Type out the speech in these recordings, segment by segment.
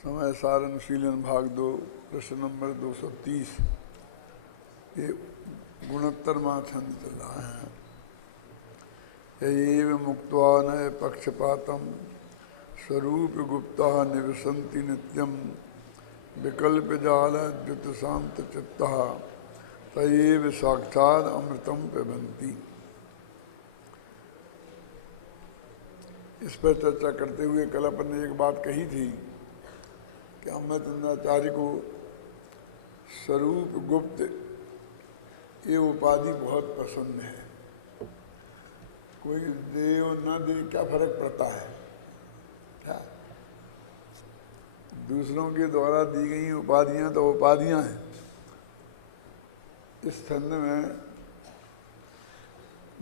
समय सारणशीलन भाग 2 प्रश्न नंबर 230। ये गुणोत्तरमा छंद चल रहा है। एव मुक्त्वा न पक्षपातम स्वरूप गुप्ता निवसन्ति नित्यम विकल्प जाल द्युत शांत चित्ता तयेव साक्षात् अमृतम पिबन्ति। इस पर चर्चा करते हुए कल अपन ने एक बात कही थी कि अमृतचंद्राचार्य को स्वरूप गुप्त ये उपाधि बहुत पसंद है। कोई दे और न दे क्या फर्क पड़ता है, क्या दूसरों के द्वारा दी गई उपाधियां तो उपाधियां हैं। इस छंद में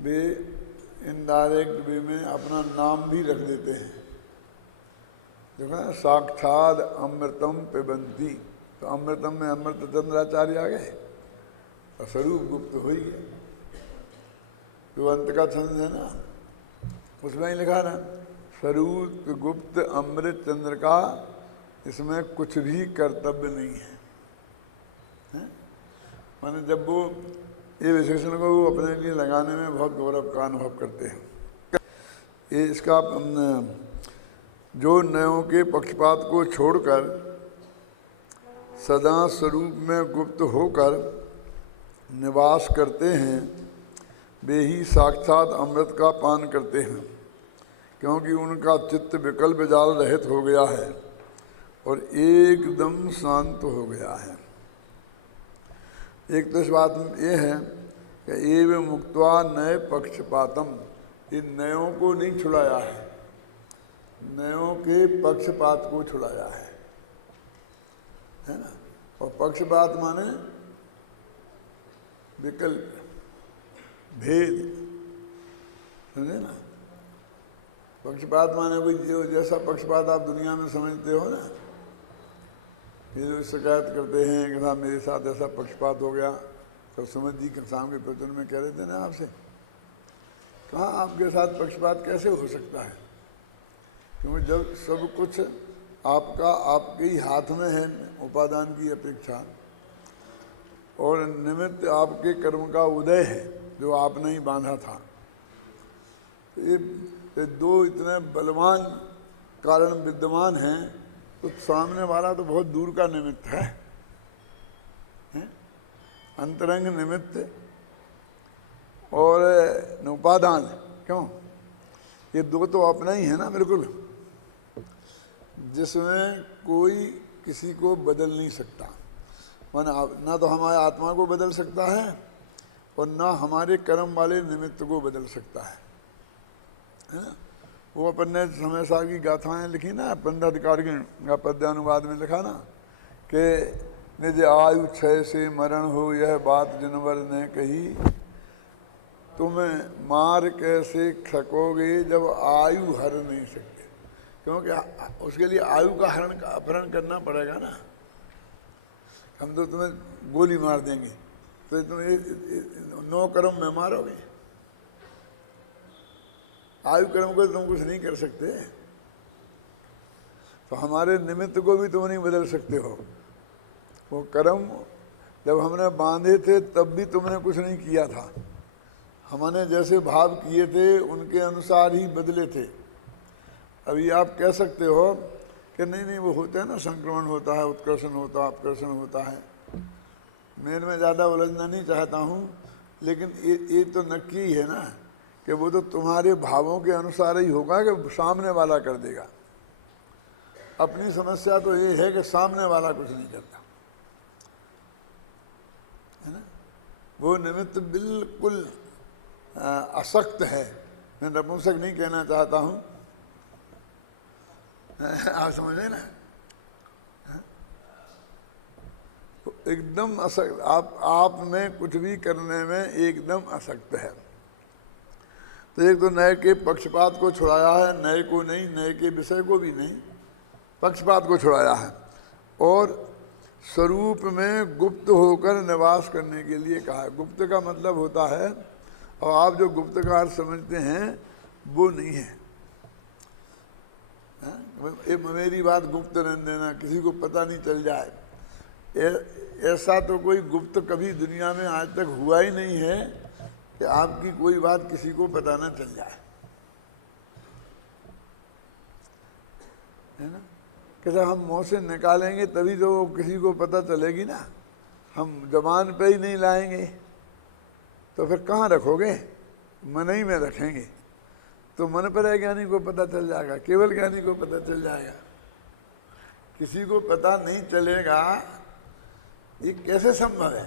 वे इनडायरेक्ट वे में अपना नाम भी रख देते हैं। देखो ना, साक्षात अमृतम पिबन्ति, तो अमृतम में अमृतचंद्राचार्य आ गए और स्वरूप गुप्त हो ही गए। जो अंत का छंद है ना, उसमें ही लिखा ना स्वरूप गुप्त अमृत चंद्र का, इसमें कुछ भी कर्तव्य नहीं है। माने जब वो ये विशेषण को वो अपने लिए लगाने में बहुत गौरव का अनुभव करते हैं। ये इसका जो नयों के पक्षपात को छोड़कर सदा स्वरूप में गुप्त होकर निवास करते हैं, वे ही साक्षात अमृत का पान करते हैं, क्योंकि उनका चित्त विकल्प जाल रहित हो गया है और एकदम शांत हो गया है। एक तो इस बात में ये है कि एव मुक्त्वा नए पक्षपातम, इन नयों को नहीं छुड़ाया है, नयों के पक्षपात को छुड़ाया है ना। और पक्षपात माने विकल्प, भेद, समझे ना। पक्षपात माने कोई जो जैसा पक्षपात आप दुनिया में समझते हो ना, ये जो शिकायत करते हैं कि साहब मेरे साथ ऐसा पक्षपात हो गया, तो सुमित जी के सामने प्रवचन में कह रहे थे ना आपसे, कहाँ आपके साथ पक्षपात कैसे हो सकता है, क्योंकि जब सब कुछ आपका आपके ही हाथ में है, उपादान की अपेक्षा, और निमित्त आपके कर्म का उदय है जो आपने ही बांधा था। ये दो इतने बलवान कारण विद्यमान हैं, तो सामने वाला तो बहुत दूर का निमित्त है? अंतरंग निमित्त और उपादान, क्यों? ये दो तो अपना ही है ना, बिल्कुल, जिसमें कोई किसी को बदल नहीं सकता। माना ना तो हमारे आत्मा को बदल सकता है और ना हमारे कर्म वाले निमित्त को बदल सकता है ना। वो अपन ने समय सार की गाथाएं लिखी ना, पंडाधिकार का पद्यानुवाद में लिखा ना कि निज आयु क्षय से मरण हो यह बात जिनवर ने कही, तुम्हें मार कैसे सकोगे जब आयु हर नहीं सकते। क्योंकि उसके लिए आयु का अपहरण करना पड़ेगा ना। हम तो तुम्हें गोली मार देंगे तो तुम 9 कर्म में मारोगे, आयु कर्म को तुम कुछ नहीं कर सकते। तो हमारे निमित्त को भी तुम नहीं बदल सकते हो। वो कर्म जब हमने बांधे थे तब भी तुमने कुछ नहीं किया था, हमने जैसे भाव किए थे उनके अनुसार ही बदले थे। अभी आप कह सकते हो कि नहीं नहीं वो होता है ना, संक्रमण होता है, उत्कर्षण होता है, अपकर्षण होता है। मैं इनमें ज़्यादा उलझना नहीं चाहता हूँ, लेकिन ये तो नक्की ही है ना कि वो तो तुम्हारे भावों के अनुसार ही होगा कि सामने वाला कर देगा। अपनी समस्या तो ये है कि सामने वाला कुछ नहीं करता है ना। वो निमित्त बिल्कुल असक्त है। मैं नपुंसक नहीं कहना चाहता हूँ, आप समझे ना, एकदम असक्त, आप में कुछ भी करने में एकदम असक्त है। तो एक तो नए के पक्षपात को छुड़ाया है, नए को नहीं, नए के विषय को भी नहीं, पक्षपात को छुड़ाया है, और स्वरूप में गुप्त होकर निवास करने के लिए कहा है। गुप्त का मतलब होता है, और आप जो गुप्त का अर्थ समझते हैं वो नहीं है। ये मेरी बात गुप्त रहने देना, किसी को पता नहीं चल जाए। ऐसा तो कोई गुप्त कभी दुनिया में आज तक हुआ ही नहीं है कि आपकी कोई बात किसी को पता ना चल जाए, है ना। कैसा हम मुंह से निकालेंगे तभी तो किसी को पता चलेगी ना। हम जबान पे ही नहीं लाएंगे तो फिर कहाँ रखोगे? मन ही में रखेंगे तो मन पर है ज्ञानी को पता चल जाएगा, केवल ज्ञानी को पता चल जाएगा। किसी को पता नहीं चलेगा, ये कैसे संभव है?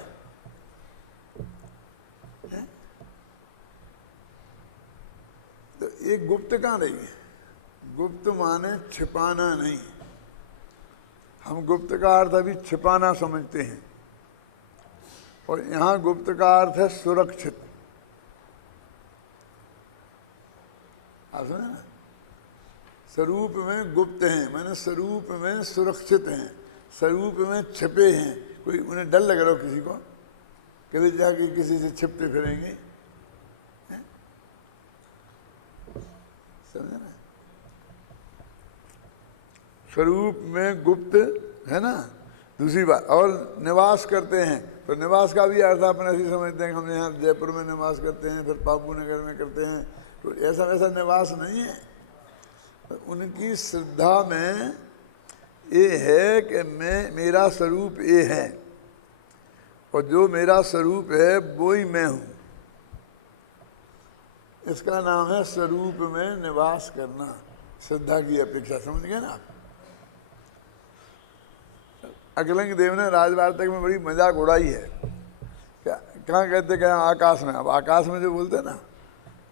तो ये गुप्त कहाँ रही है? गुप्त माने छिपाना नहीं। हम गुप्त का अर्थ अभी छिपाना समझते हैं, और यहाँ गुप्त का अर्थ है सुरक्षित। आप समझे ना? स्वरूप में गुप्त हैं माने स्वरूप में सुरक्षित हैं, स्वरूप में छिपे हैं। कोई उन्हें डर लग रहा हो किसी को, कभी जाके किसी से छिपते फिरेंगे, समझे ना? स्वरूप में गुप्त है ना। दूसरी बात, और निवास करते हैं, तो निवास का भी अर्थ अपन ऐसे समझते हैं कि हम यहाँ जयपुर में निवास करते हैं, फिर बाबू नगर में करते हैं, तो ऐसा वैसा निवास नहीं है। तो उनकी श्रद्धा में ये है कि मेरा स्वरूप ये है, और जो मेरा स्वरूप है वो ही मैं हूँ। इसका नाम है स्वरूप में निवास करना, श्रद्धा की अपेक्षा। समझ गए ना आप? अकलंग देव ने राजवार्तक में बड़ी मजाक उड़ाई है। क्या कहाँ कहते क्या? आकाश में। अब आकाश में जो बोलते हैं ना,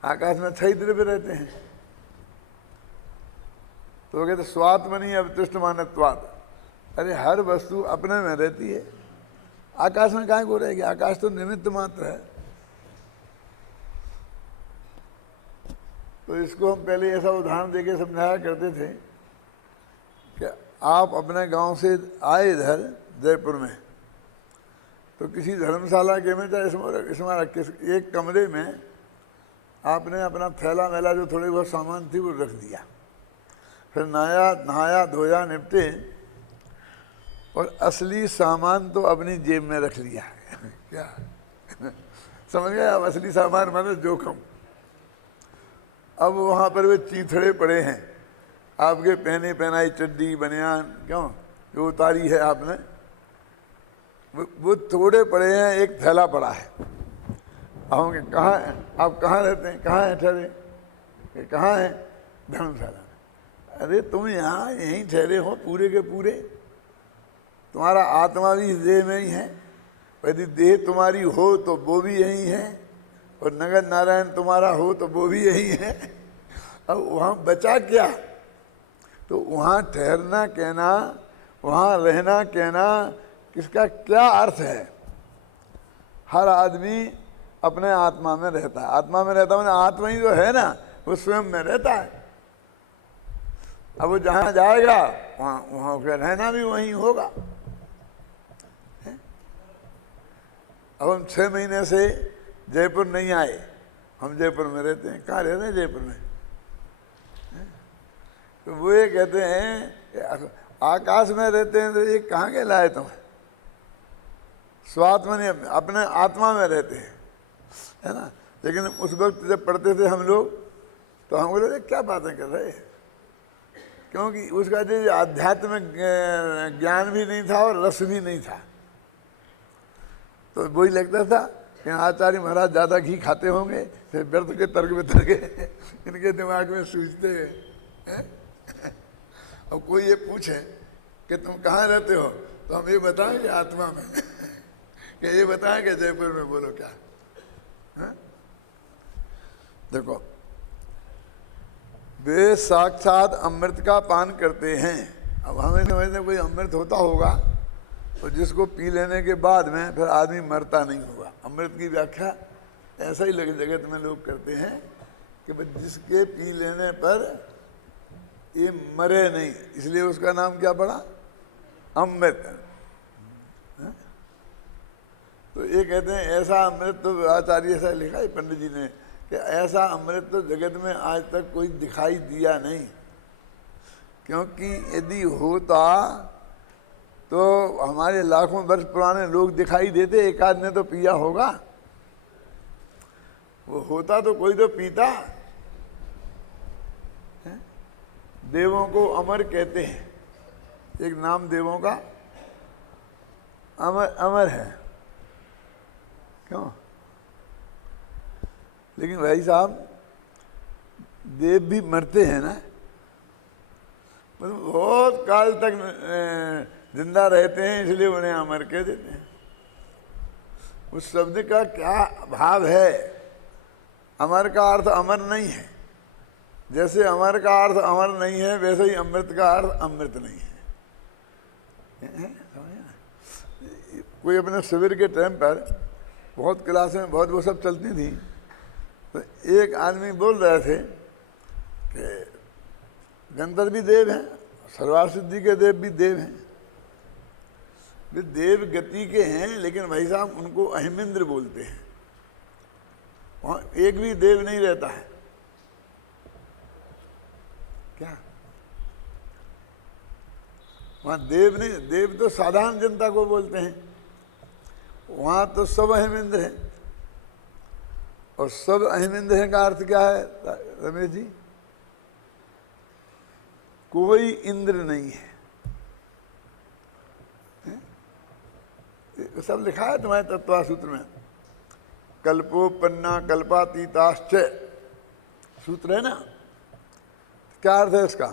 आकाश में 6 द्रव्य रहते हैं, तो वो कहते स्वात्मनि अवतिष्ठ मानत्वात्। अरे हर वस्तु अपने में रहती है, आकाश में कहाँ को रहेगी? आकाश तो निमित्त मात्र है। तो इसको हम पहले ऐसा उदाहरण देके समझाया करते थे कि आप अपने गांव से आए इधर जयपुर में, तो किसी धर्मशाला के में चाहे इसमें एक कमरे में आपने अपना थैला वैला जो थोड़ी बहुत सामान थी वो रख दिया, फिर नहाया धोया निपटे, और असली सामान तो अपनी जेब में रख लिया। क्या समझ गए आप? असली सामान माने जोखम। अब वहाँ पर वे चीथड़े पड़े हैं, आपके पहने पहनाई चड्डी बनियान क्यों जो उतारी है आपने, वो थोड़े पड़े हैं, एक थैला पड़ा है। आओगे कहाँ है? आप कहाँ रहते हैं? कहाँ हैं ठहरे? कहाँ हैं? धर्मशाला। अरे तुम यहाँ यहीं ठहरे हो पूरे के पूरे, तुम्हारा आत्मा भी इस देह में ही है। यदि देह तुम्हारी हो तो वो भी यही है, और नगर नारायण तुम्हारा हो तो वो भी यही है। अब वहाँ बचा क्या? तो वहाँ ठहरना कहना, वहाँ रहना कहना, किसका क्या अर्थ है? हर आदमी अपने आत्मा में रहता है। आत्मा में रहता है, आत्मा ही जो है ना वो स्वयं में रहता है। अब वो जहाँ जाएगा वहाँ फिर रहना भी वहीं होगा। अब हम 6 महीने से जयपुर नहीं आए, हम जयपुर में रहते हैं। कहाँ रहते हैं? जयपुर में। तो वो ये कहते हैं आकाश में रहते हैं, तो ये कहाँ के लाए तुम? स्वात्मा नहीं, अपने आत्मा में रहते हैं, है ना। लेकिन उस वक्त जब पढ़ते थे हम लोग, तो हम बोले क्या बातें कर रहे हैं, क्योंकि उसका जो आध्यात्मिक ज्ञान भी नहीं था और रस भी नहीं था। तो वही लगता था कि आचार्य महाराज ज़्यादा घी खाते होंगे, फिर व्यर्थ के तर्क में तर्क इनके दिमाग में सूझते हैं। अब कोई ये पूछे कि तुम कहाँ रहते हो, तो हम ये बताएं कि आत्मा में कि ये बताएं कि जयपुर में, बोलो क्या है? देखो, वे साक्षात अमृत का पान करते हैं। अब हमें समझते कोई अमृत होता होगा और जिसको पी लेने के बाद में फिर आदमी मरता नहीं होगा। अमृत की व्याख्या ऐसा ही जगत में लोग करते हैं कि जिसके पी लेने पर ये मरे नहीं, इसलिए उसका नाम क्या पड़ा? अमृत। तो ये कहते हैं ऐसा अमृत, तो आचार्य ऐसा लिखा है पंडित जी ने कि ऐसा अमृत तो जगत में आज तक कोई दिखाई दिया नहीं। क्योंकि यदि होता तो हमारे लाखों वर्ष पुराने लोग दिखाई देते, एक आध ने तो पिया होगा। वो होता तो कोई तो पीता। देवों को अमर कहते हैं, एक नाम देवों का अमर अमर है। क्यों? लेकिन भाई साहब देव भी मरते हैं ना, मतलब बहुत काल तक जिंदा रहते हैं, इसलिए उन्हें अमर कह देते हैं। उस शब्द का क्या भाव है? अमर का अर्थ अमर नहीं है। जैसे अमर का अर्थ अमर नहीं है, वैसे ही अमृत का अर्थ अमृत नहीं है। कोई अपने शिविर के टाइम पर बहुत क्लासें बहुत वो सब चलती थी, तो एक आदमी बोल रहे थे कि गंधर्व भी देव हैं, सर्वार सिद्धि के देव भी देव हैं। वे देव गति के हैं, लेकिन भाई साहब उनको अहिमिंद्र बोलते हैं। वहाँ एक भी देव नहीं रहता है। क्या वहाँ देव नहीं, देव तो साधारण जनता को बोलते हैं। वहाँ तो सब अहिमिंद्र है। और सब अहिमिंद्र है का अर्थ क्या है रमेश जी? कोई इंद्र नहीं है। सब लिखा है तुम्हारे तत्वा सूत्र में, कल्पोपन्ना कल्पातीताश्च सूत्र है ना। क्या अर्थ है इसका?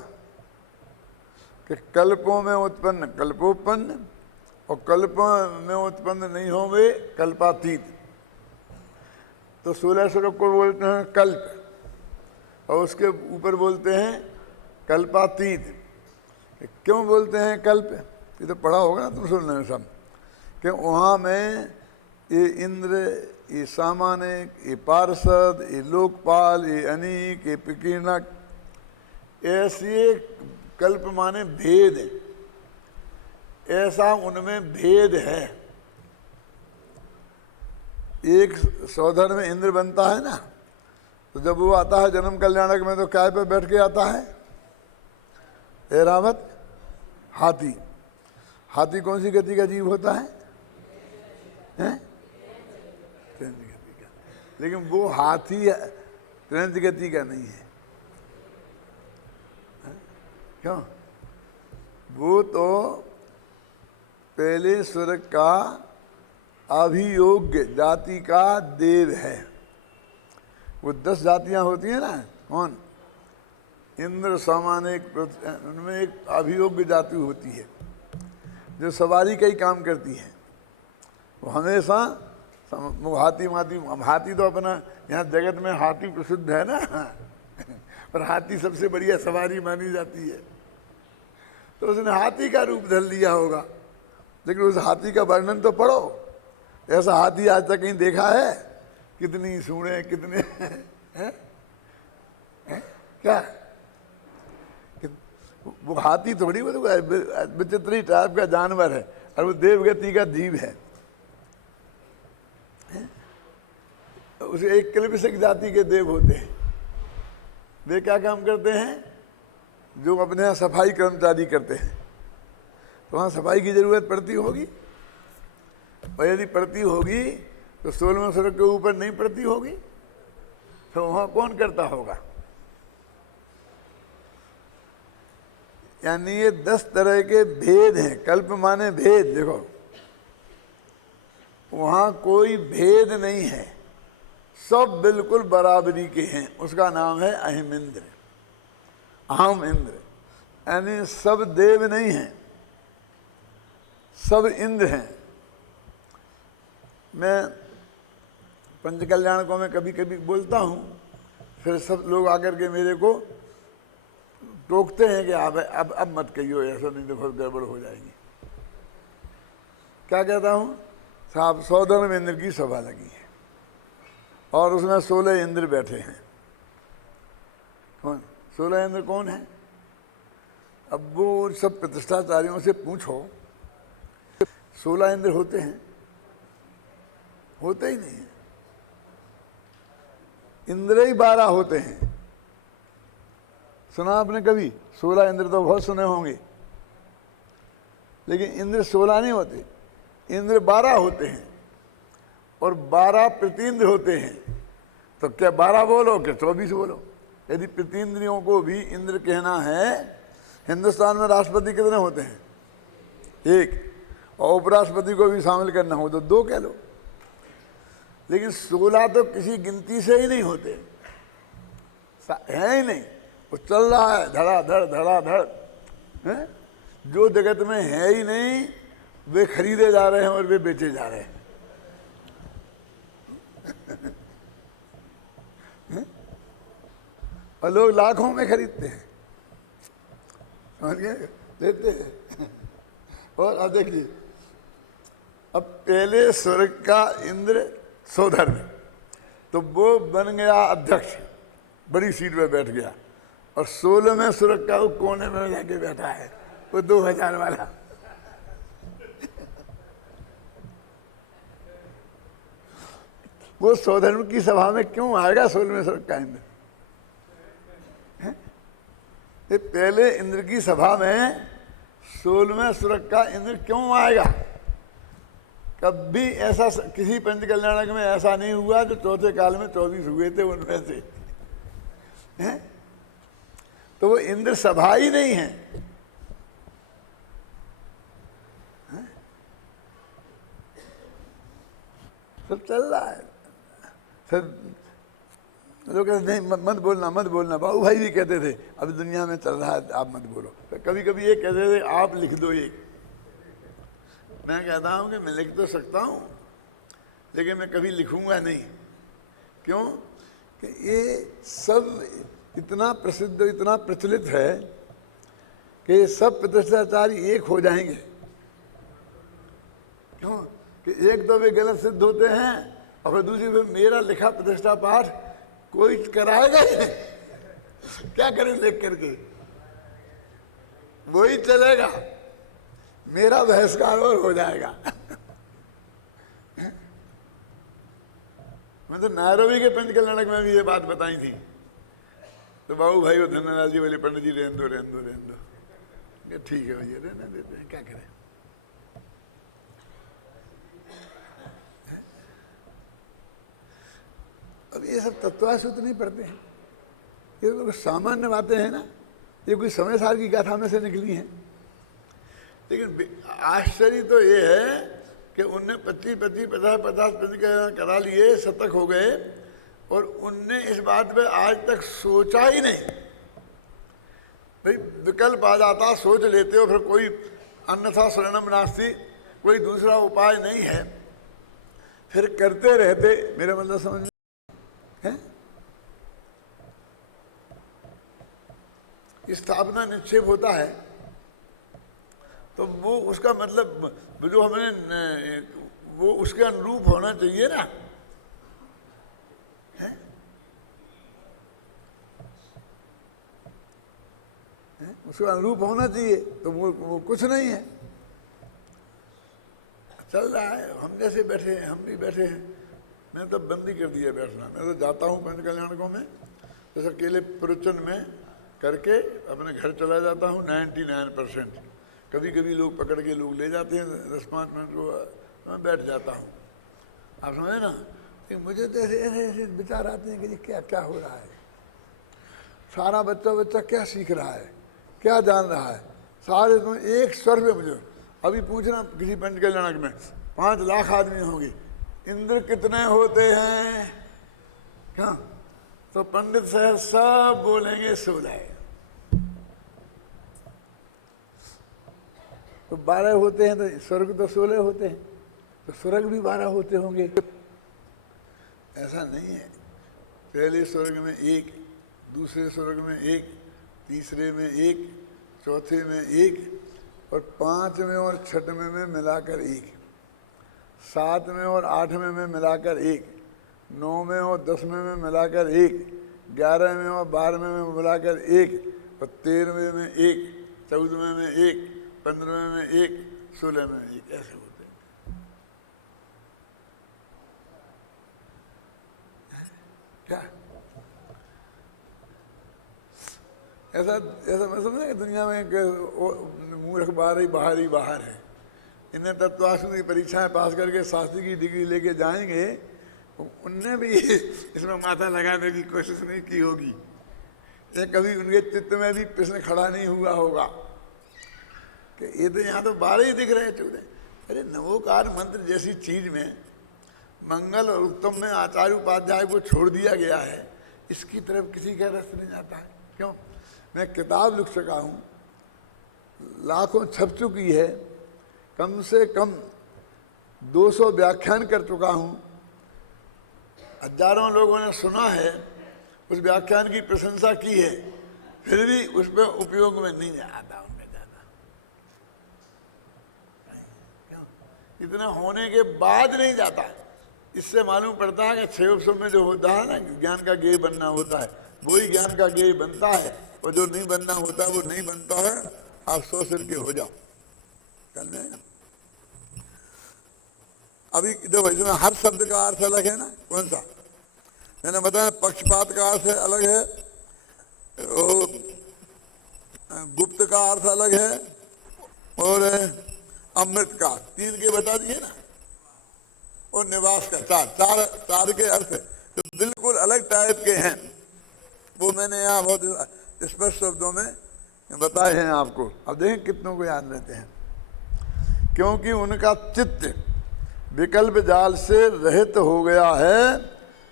कि कल्पों में उत्पन्न कल्पोपन्न और कल्पों में उत्पन्न नहीं होंगे कल्पातीत। तो 16 श्लोक को बोलते हैं कल्प, और उसके ऊपर बोलते हैं कल्पातीत। क्यों बोलते हैं कल्प? ये तो पढ़ा होगा ना तुम सुनने में सब, कि वहाँ में ये इंद्र, ये सामानिक, ये पार्षद, ये लोकपाल, ये अनीक, ये पिकीर्णक, ऐसे कल्प माने भेद, ऐसा उनमें भेद है। एक सौधर में इंद्र बनता है ना, तो जब वो आता है जन्म कल्याणक में तो काय पे बैठ के आता है? ऐरावत हाथी। हाथी कौन सी गति का जीव होता है? त्रिंज गति का। लेकिन वो हाथी त्रिंज गति का नहीं है। क्यों? वो तो पहले स्वर्ग का अभियोग्य जाति का देव है। वो 10 जातियां होती हैं ना, कौन? इंद्र, सामानिक, उनमें एक अभियोग्य जाति होती है जो सवारी का ही काम करती है। वो हमेशा वो हाथी तो अपना यहाँ जगत में हाथी प्रसिद्ध है ना, पर हाथी सबसे बढ़िया सवारी मानी जाती है। तो उसने हाथी का रूप धर लिया होगा, लेकिन उस हाथी का वर्णन तो पढ़ो। ऐसा हाथी आज तक कहीं देखा है? कितनी सूंडें, कितने हैं? क्या वो हाथी थोड़ी, वो विचित्र टाइप का जानवर है, और वो देवगति का जीव है। उसे एक क्लिपसिक जाति के देव होते हैं। वे क्या काम करते हैं? जो अपने यहाँ सफाई कर्मचारी करते हैं। तो वहाँ सफाई की जरूरत पड़ती होगी, और यदि पड़ती होगी तो 16वें स्वर्ग के ऊपर नहीं पड़ती होगी, तो वहाँ कौन करता होगा? यानी ये 10 तरह के भेद हैं। कल्प माने भेद। देखो वहाँ कोई भेद नहीं है, सब बिल्कुल बराबरी के हैं। उसका नाम है अहिमिंद्र, अहम इंद्र। यानी सब देव नहीं हैं, सब इंद्र हैं। मैं पंचकल्याण को मैं कभी कभी बोलता हूँ, फिर सब लोग आकर के मेरे को टोकते हैं कि अब मत कहियो ऐसा, नहीं तो फिर गड़बड़ हो जाएगी। क्या कहता हूँ? साहब सौधर्म इंद्र की सभा लगी है और उसमें 16 इंद्र बैठे हैं। कौन 16 इंद्र कौन है? अब वो सब प्रतिष्ठाचार्यों से पूछो, 16 इंद्र होते हैं? होते ही नहीं है। इंद्र ही 12 होते हैं, सुना आपने कभी? 16 इंद्र तो बहुत सुने होंगे, लेकिन इंद्र 16 नहीं होते, इंद्र 12 होते हैं और 12 प्रतीन्द्र होते हैं। तो क्या 12 बोलो क्या 24 बोलो? यदि प्रतीन्द्रियों को भी इंद्र कहना है, हिंदुस्तान में राष्ट्रपति कितने होते हैं? 1, और उपराष्ट्रपति को भी शामिल करना हो तो 2 कह लो, लेकिन 16 तो किसी गिनती से ही नहीं होते, है ही नहीं। वो चल रहा है धड़ाधड़ है। जो जगत में है ही नहीं वे खरीदे जा रहे हैं और वे बेचे जा रहे हैं। और लोग लाखों में खरीदते हैं, समझ गए, लेते हैं। और अब देखिए, अब पहले स्वर्ग का इंद्र सोधर में, तो वो बन गया अध्यक्ष, बड़ी सीट पे बैठ गया, और 16वें स्वर्ग का वो कोने में जाके बैठा है, वो 2000 वाला। वो सोधर्म की सभा में क्यों आएगा 16वें स्वर्ग का इंद्र? ये पहले इंद्र की सभा में 16वें स्वर्ग का इंद्र क्यों आएगा? कभी ऐसा किसी पंच कल्याणक में ऐसा नहीं हुआ जो चौथे काल में 24 हुए थे उनमें से हैं? तो वो इंद्र सभा ही नहीं है, सब चल रहा है। सब लोग कहते नहीं मत बोलना मत बोलना, बाबू भाई भी कहते थे अभी दुनिया में चल रहा है आप मत बोलो। तो कभी कभी ये कहते थे आप लिख दो ये, मैं कहता हूँ कि मैं लिख तो सकता हूँ लेकिन मैं कभी लिखूंगा नहीं। क्यों? कि ये सब इतना प्रसिद्ध इतना प्रचलित है कि ये सब प्रतिष्ठाचारी एक हो जाएंगे। क्यों? कि एक तो वे गलत सिद्ध होते हैं और फिर दूसरी फिर मेरा लिखा प्रतिष्ठा पाठ कोई कराएगा ही नहीं, क्या करें लिख करके, वही चलेगा, मेरा बहिष्कार और हो जाएगा। मैं तो नैरोबी के पंच कल्याणक में भी ये बात बताई थी, तो बाबू भाई वो धन्यलाल जी बोले पंडित जी रहने दो, ठीक है भैया रहने देते हैं, क्या करें। अब ये सब तत्वाश्रुत नहीं पढ़ते हैं, ये तो सामान्य बातें हैं ना, ये कोई समय सार की गाथा में से निकली हैं। लेकिन आश्चर्य तो ये है कि उनने 50 करा लिए, शतक हो गए, और उनने इस बात पे आज तक सोचा ही नहीं। भाई विकल्प आ जाता, सोच लेते हो, फिर कोई अन्यथा शरणम नास्ति, कोई दूसरा उपाय नहीं है, फिर करते रहते। मेरा मतलब समझ है? स्थापना निक्षेप होता है तो वो उसका मतलब जो हमने वो उसके अनुरूप होना चाहिए ना, है? उसके अनुरूप होना चाहिए, तो वो कुछ नहीं है, चल रहा है। हम जैसे बैठे हैं, हम भी बैठे हैं। मैं तो बंद ही कर दिया बैठना, मैं तो जाता हूँ पंच कल्याणकों में, तो अकेले प्रवचन में करके अपने घर चला जाता हूँ 99%। कभी कभी लोग पकड़ के लोग ले जाते हैं 10-5 मिनट को, मैं बैठ जाता हूँ। आप समझे ना? लेकिन मुझे तो ऐसे ऐसे विचार आते हैं कि क्या क्या हो रहा है, सारा बच्चा क्या सीख रहा है, क्या जान रहा है, सारे तुम एक स्वर पे। मुझे अभी पूछना किसी पंच कल्याणक में 5 लाख आदमी होंगे, इंद्र कितने होते हैं क्या? तो पंडित साहब सब बोलेंगे 16। तो 12 होते हैं, तो स्वर्ग तो 16 होते हैं, तो स्वर्ग भी 12 होते होंगे। ऐसा नहीं है, पहले स्वर्ग में 1, दूसरे स्वर्ग में 1, तीसरे में 1, चौथे में 1, और 5वें और 6वें में मिलाकर 1, 7वें और 8वें में मिलाकर 1, 9वें और 10वें में मिलाकर 1, 11वें और 12वें में मिलाकर 1, और 13वें में 1, 14वें में 1, 15वें में 1, 16वें में 1, ऐसे होते हैं। क्या ऐसा ऐसा मैं समझा कि दुनिया में मूर्ख बाहर ही बाहर ही बाहर है। इन्हें तत्वासु की परीक्षाएं पास करके शास्त्री की डिग्री लेके जाएंगे, उनने भी इसमें माथा लगाने की कोशिश नहीं की होगी। ये कभी उनके चित्त में भी प्रश्न खड़ा नहीं हुआ होगा कि ये तो यहाँ तो बारह ही दिख रहे हैं चौदह। अरे नवोकार मंत्र जैसी चीज में मंगल और उत्तम में आचार्य उपाध्याय को छोड़ दिया गया है, इसकी तरफ किसी का रस नहीं जाता है। क्यों? मैं किताब लिख सका हूँ, लाखों छप चुकी है, कम से कम 200 व्याख्यान कर चुका हूँ, हजारों लोगों ने सुना है, उस व्याख्यान की प्रशंसा की है, फिर भी उस पर उपयोग में नहीं आता उनमें ज़्यादा। इतना होने के बाद नहीं जाता। इससे मालूम पड़ता है कि 6 उपसव में जो होता है ना, ज्ञान का गेय बनना होता है, वही ज्ञान का गेय बनता है, और जो नहीं बनना होता वो नहीं बनता है। आप 100 सिर के हो जाओ। अभी देखो इसमें हर शब्द का अर्थ अलग है ना। कौन सा? मैंने बताया पक्षपात का अर्थ अलग है, गुप्त का अर्थ अलग है, और अमृत का 3 के बता दिए ना, और निवास का चार के अर्थ तो बिल्कुल अलग टाइप के हैं। वो मैंने यहाँ बहुत स्पष्ट शब्दों में बताए हैं आपको। अब देखें कितनों को याद रहते हैं, क्योंकि उनका चित्त विकल्प जाल से रहित हो गया है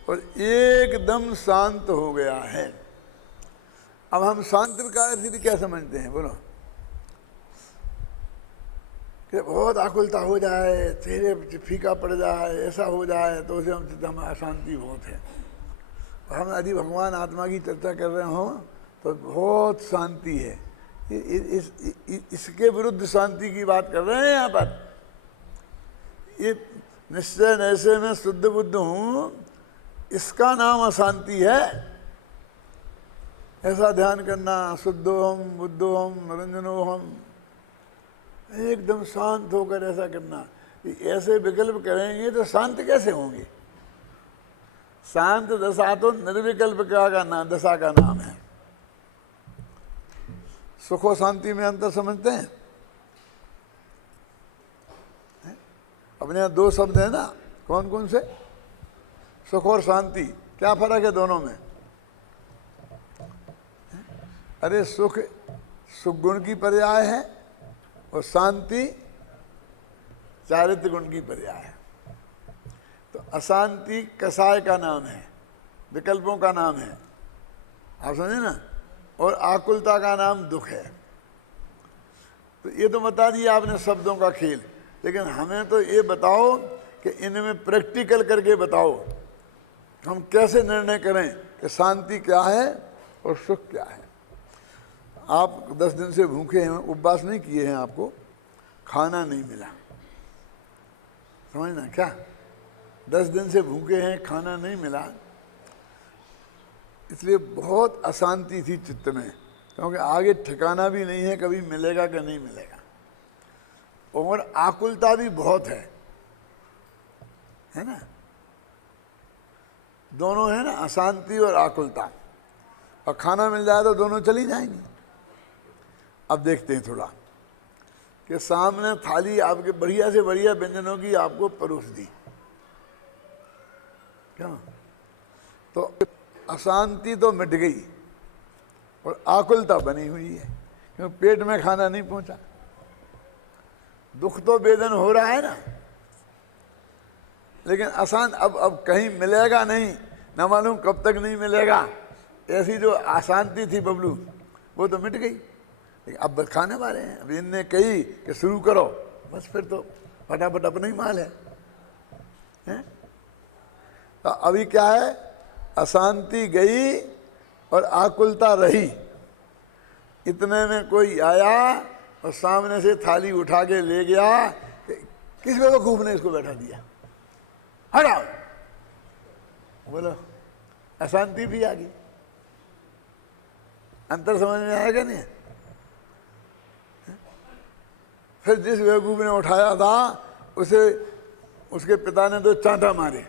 और एकदम शांत हो गया है। अब हम शांत का अर्थ क्या समझते हैं? बोलो कि बहुत आकुलता हो जाए, चेहरे फीका पड़ जाए, ऐसा हो जाए तो उसे हम चित्त में अशांति बहुत है। और हम यदि भगवान आत्मा की चर्चा कर रहे हों तो बहुत शांति है। इसके विरुद्ध शांति की बात कर रहे हैं यहाँ पर। ये निश्चय नैसे में शुद्ध बुद्ध हूँ, इसका नाम अशांति है। ऐसा ध्यान करना, शुद्धोहम बुद्धोहम निरंजनोहम, एकदम शांत होकर ऐसा करना। ऐसे विकल्प करेंगे तो शांत कैसे होंगे? शांत दशा तो निर्विकल्प दशा का नाम है। सुख और शांति में अंतर समझते हैं? अपने यहाँ 2 शब्द है ना, कौन कौन से? सुख और शांति। क्या फर्क है दोनों में? अरे सुख गुण की पर्याय है और शांति चारित्र गुण की पर्याय है। तो अशांति कसाय का नाम है, विकल्पों का नाम है, आप समझे ना। और आकुलता का नाम दुख है। तो ये तो बता दिया आपने शब्दों का खेल, लेकिन हमें तो ये बताओ कि इनमें प्रैक्टिकल करके बताओ, हम कैसे निर्णय करें कि शांति क्या है और सुख क्या है। आप 10 दिन से भूखे हैं, उपवास नहीं किए हैं, आपको खाना नहीं मिला, समझना क्या? 10 दिन से भूखे हैं, खाना नहीं मिला, इसलिए बहुत अशांति थी चित्त में, क्योंकि आगे ठिकाना भी नहीं है कभी मिलेगा कि नहीं मिलेगा। और आकुलता भी बहुत है ना। दोनों है ना, अशांति और आकुलता। और खाना मिल जाए तो दोनों चली जाएंगी। अब देखते हैं थोड़ा कि सामने थाली आपके बढ़िया से बढ़िया व्यंजनों की आपको परोस दी, क्या तो अशांति तो मिट गई और आकुलता बनी हुई है, क्योंकि पेट में खाना नहीं पहुंचा। दुख तो वेदन हो रहा है ना, लेकिन अब कहीं मिलेगा नहीं, न मालूम कब तक नहीं मिलेगा। ऐसी जो अशांति थी बबलू, वो तो मिट गई। लेकिन अब बस खाने वाले हैं। अब इनने कही कि शुरू करो, बस फिर तो फटाफट अपना ही माल है? तो अभी क्या है, अशांति गई और आकुलता रही। इतने में कोई आया और सामने से थाली उठा के ले गया। किस बेवकूफ ने इसको बैठा दिया, हटाओ। बोलो, अशांति भी आ गई। अंतर समझ में आएगा नहीं? फिर जिस बेवकूफ ने उठाया था उसे उसके पिता ने तो चांटा मारे।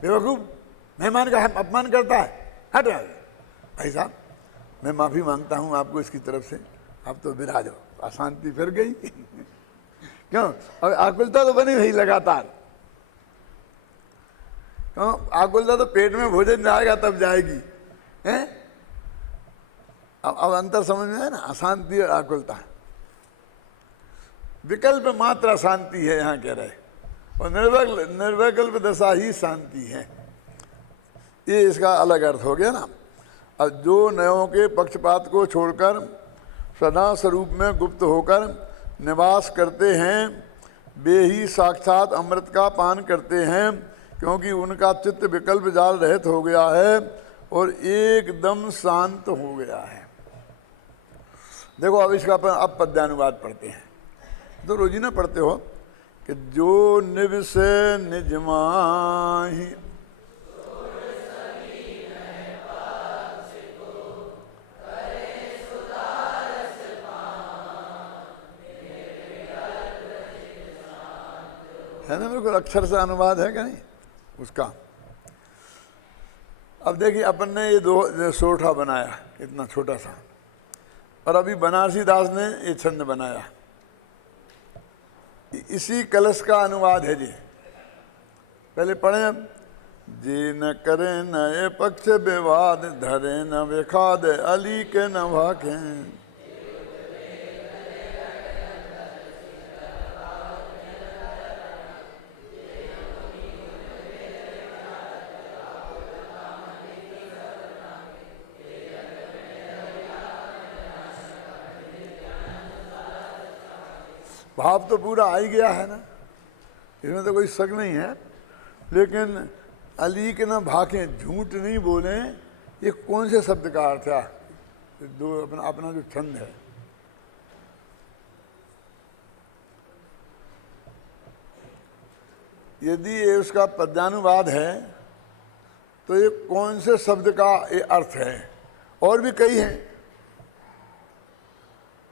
बेवकूफ, मेहमान का अपमान करता है, हट रहा है। भाई साहब, मैं माफ़ी मांगता हूँ आपको इसकी तरफ से, आप तो विराज हो। अशांति फिर गई। क्यों? अब आकुलता तो बनी रही लगातार। क्यों? आकुलता तो पेट में भोजन जाएगा तब जाएगी, हैं? अब अंतर समझ में है ना, अशांति और आकुलता। विकल्प मात्र अशांति है यहाँ कह रहे, और निर्विकल्प दशा ही शांति है। ये इसका अलग अर्थ हो गया ना। अब जो नयों के पक्षपात को छोड़कर सदा स्वरूप में गुप्त होकर निवास करते हैं, वे ही साक्षात अमृत का पान करते हैं, क्योंकि उनका चित्त विकल्प जाल रहित हो गया है और एकदम शांत हो गया है। देखो अब इसका अब पद्यानुवाद पढ़ते हैं, तो रोजीना पढ़ते हो कि जो निव से निज माही है ना, बिल्कुल अक्षर से अनुवाद है क्या नहीं उसका। अब देखिए अपन ने ये दो सोठा बनाया, इतना छोटा सा, और अभी बनारसी दास ने ये छंद बनाया। इसी कलश का अनुवाद है जी, पहले पढ़े अब। जी न करे न ये पक्ष विवाद, धरे न विखाद अली के न भाखे। भाव तो पूरा आ ही गया है ना, इसमें तो कोई शक नहीं है। लेकिन अली के ना भाके, झूठ नहीं बोले, ये कौन से शब्द का अर्थ है? दो अपना जो छंद है, यदि ये उसका पद्यानुवाद है तो ये कौन से शब्द का ये अर्थ है? और भी कई हैं,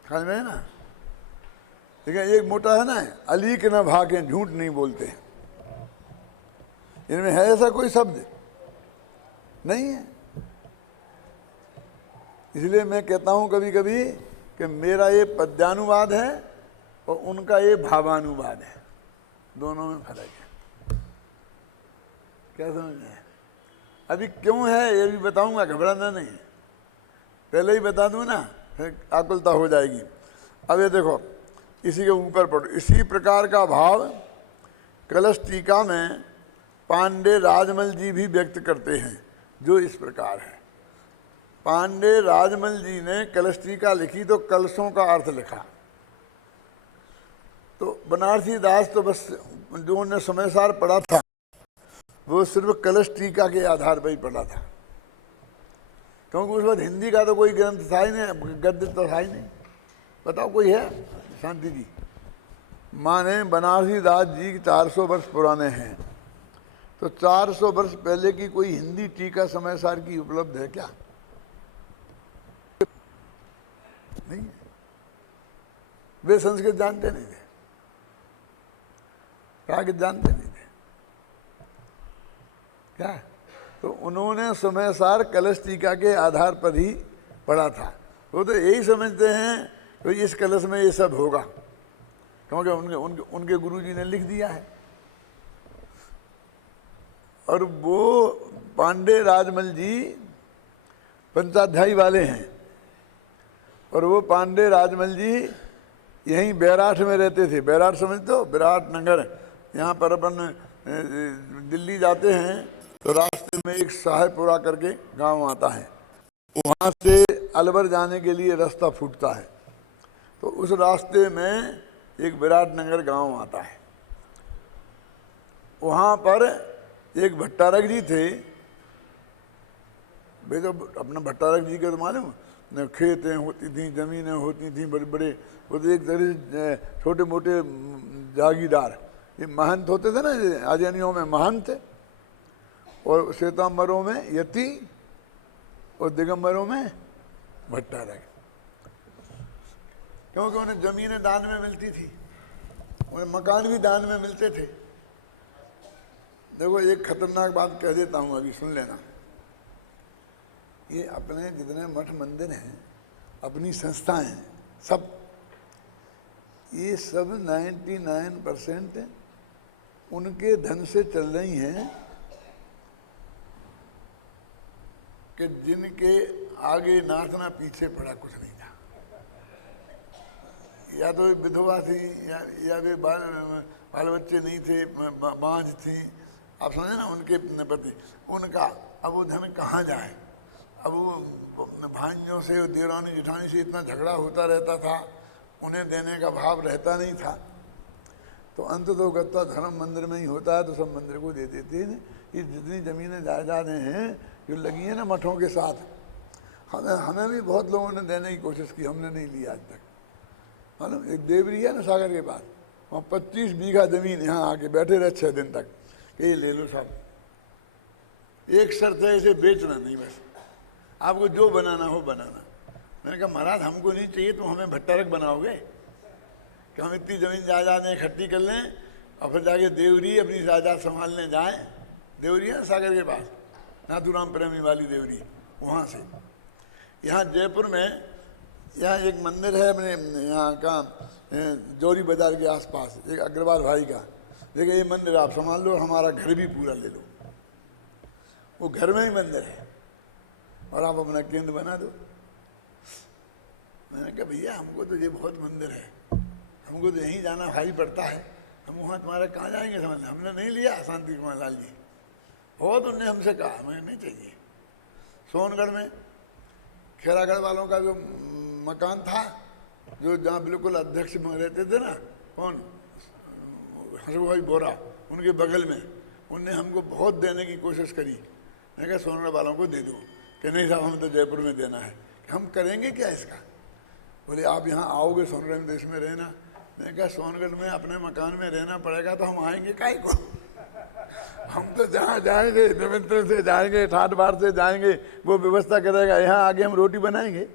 समझ में है ना। लेकिन एक मोटा है ना, अली के ना भागे, झूठ नहीं बोलते। इनमें है ऐसा कोई शब्द? नहीं है। इसलिए मैं कहता हूं कभी कभी कि मेरा ये पद्यानुवाद है और उनका ये भावानुवाद है, दोनों में फर्क है। क्या समझ में? अभी क्यों है ये भी बताऊंगा, घबराना नहीं, पहले ही बता दूं ना, फिर आकुलता हो जाएगी। अब ये देखो, इसी के ऊपर पढ़ो। इसी प्रकार का भाव कलश टीका में पांडे राजमल जी भी व्यक्त करते हैं, जो इस प्रकार है। पांडे राजमल जी ने कलश टीका लिखी तो कलशों का अर्थ लिखा, तो बनारसी दास तो बस जो उन्हें समयसार पढ़ा था वो सिर्फ कलश टीका के आधार पर ही पढ़ा था, क्योंकि उस वक्त हिंदी का तो कोई ग्रंथ था ही नहीं, गद्य तो था ही नहीं। बताओ कोई है? शांति जी माने बनारसी दास जी 400 वर्ष पुराने हैं, तो 400 वर्ष पहले की कोई हिंदी टीका समयसार की उपलब्ध है क्या? नहीं है। वे संस्कृत जानते नहीं थे, प्राकृत जानते नहीं थे क्या, तो उन्होंने समयसार कलश टीका के आधार पर ही पढ़ा था। वो तो यही समझते हैं कि इस कलश में ये सब होगा, क्योंकि उनके गुरुजी ने लिख दिया है। और वो पांडे राजमल जी पंचाध्यायी वाले हैं, और वो पांडे राजमल जी यहीं बैराठ में रहते थे। बैराठ समझते हो? विराट नगर। यहाँ पर अपन दिल्ली जाते हैं तो रास्ते में एक साहेबपुरा करके गांव आता है, वहाँ से अलवर जाने के लिए रास्ता फूटता है, तो उस रास्ते में एक विराटनगर गांव आता है। वहाँ पर एक भट्टारक जी थे। भाई तो अपना भट्टारक जी के तो मालूम, खेतें होती थी, ज़मीनें होती थी बड़े बड़े, वो तो एक तरह से छोटे मोटे जागीरदार, ये महंत होते थे ना, आदियानियों में महंत और श्वेतांबरों में यति और दिगंबरों में भट्टारक, क्योंकि उन्हें ज़मीनें दान में मिलती थी, उन्हें मकान भी दान में मिलते थे। देखो एक खतरनाक बात कह देता हूँ, अभी सुन लेना। ये अपने जितने मठ मंदिर हैं, अपनी संस्थाएं हैं, सब ये सब 99% उनके धन से चल रही हैं कि जिनके आगे नाचना पीछे पड़ा कुछ नहीं था। या तो विधवा थी या वे बाल बच्चे नहीं थे, बांझ थी, आप समझे ना, उनके प्रति उनका अब वो धन कहाँ जाए। अब वो भाइयों से, देवरानी जेठानी से इतना झगड़ा होता रहता था, उन्हें देने का भाव रहता नहीं था। तो अंत तो गत्ता धर्म मंदिर में ही होता है, तो सब मंदिर को दे देते हैं। ये जितनी ज़मीनें जायदादें हैं जो लगी हैं ना मठों के साथ, हमें भी बहुत लोगों ने देने की कोशिश की, हमने नहीं लिया आज तक। मालूम एक देवरी है ना सागर के पास, वहाँ 25 बीघा ज़मीन, यहाँ आके बैठे रहे 6 दिन तक कि ये ले लो साहब, एक शर्त है इसे बेचना नहीं, बस आपको जो बनाना हो बनाना। मैंने कहा महाराज हमको नहीं चाहिए, तो हमें भट्टारक बनाओगे कि हम इतनी ज़मीन जायदादें इकट्ठी कर लें और फिर जाके देवरी अपनी जायदाद संभालने जाएं। देवरी है सागर के पास, नाथुराम प्रेमी वाली देवरी, वहाँ से यहाँ जयपुर में यहाँ एक मंदिर है अपने यहाँ का जौरी बाजार के आसपास, एक अग्रवाल भाई का। देखिए ये मंदिर आप संभाल लो, हमारा घर भी पूरा ले लो। वो घर में ही मंदिर है और आप अपना केंद्र बना दो। मैंने कहा भैया हमको तो ये बहुत मंदिर है, हमको तो यहीं जाना भारी पड़ता है, हम वहाँ तुम्हारा कहाँ जाएंगे समझ। हमने नहीं लिया शांति कुमार लाल जी, बहुत उनने हमसे कहा हमें नहीं चाहिए। सोनगढ़ में खेरागढ़ वालों का जो मकान था, जो जहाँ बिल्कुल अध्यक्ष में रहते थे ना, कौन हरभाई बोरा, उनके बगल में, उनने हमको बहुत देने की कोशिश करी। मैंने कहा सोनगढ़ वालों को दे दो, कि नहीं साहब हमें तो जयपुर में देना है। हम करेंगे क्या इसका? बोले आप यहाँ आओगे सोनगढ़ में, देश में रहना। मैंने कहा सोनगढ़ में अपने मकान में रहना पड़ेगा तो हम आएंगे काहे को? हम तो जहाँ जाएंगे निमंत्रण से जाएंगे, ठाट बार से जाएंगे, वो व्यवस्था करेगा, यहाँ आके हम रोटी बनाएंगे।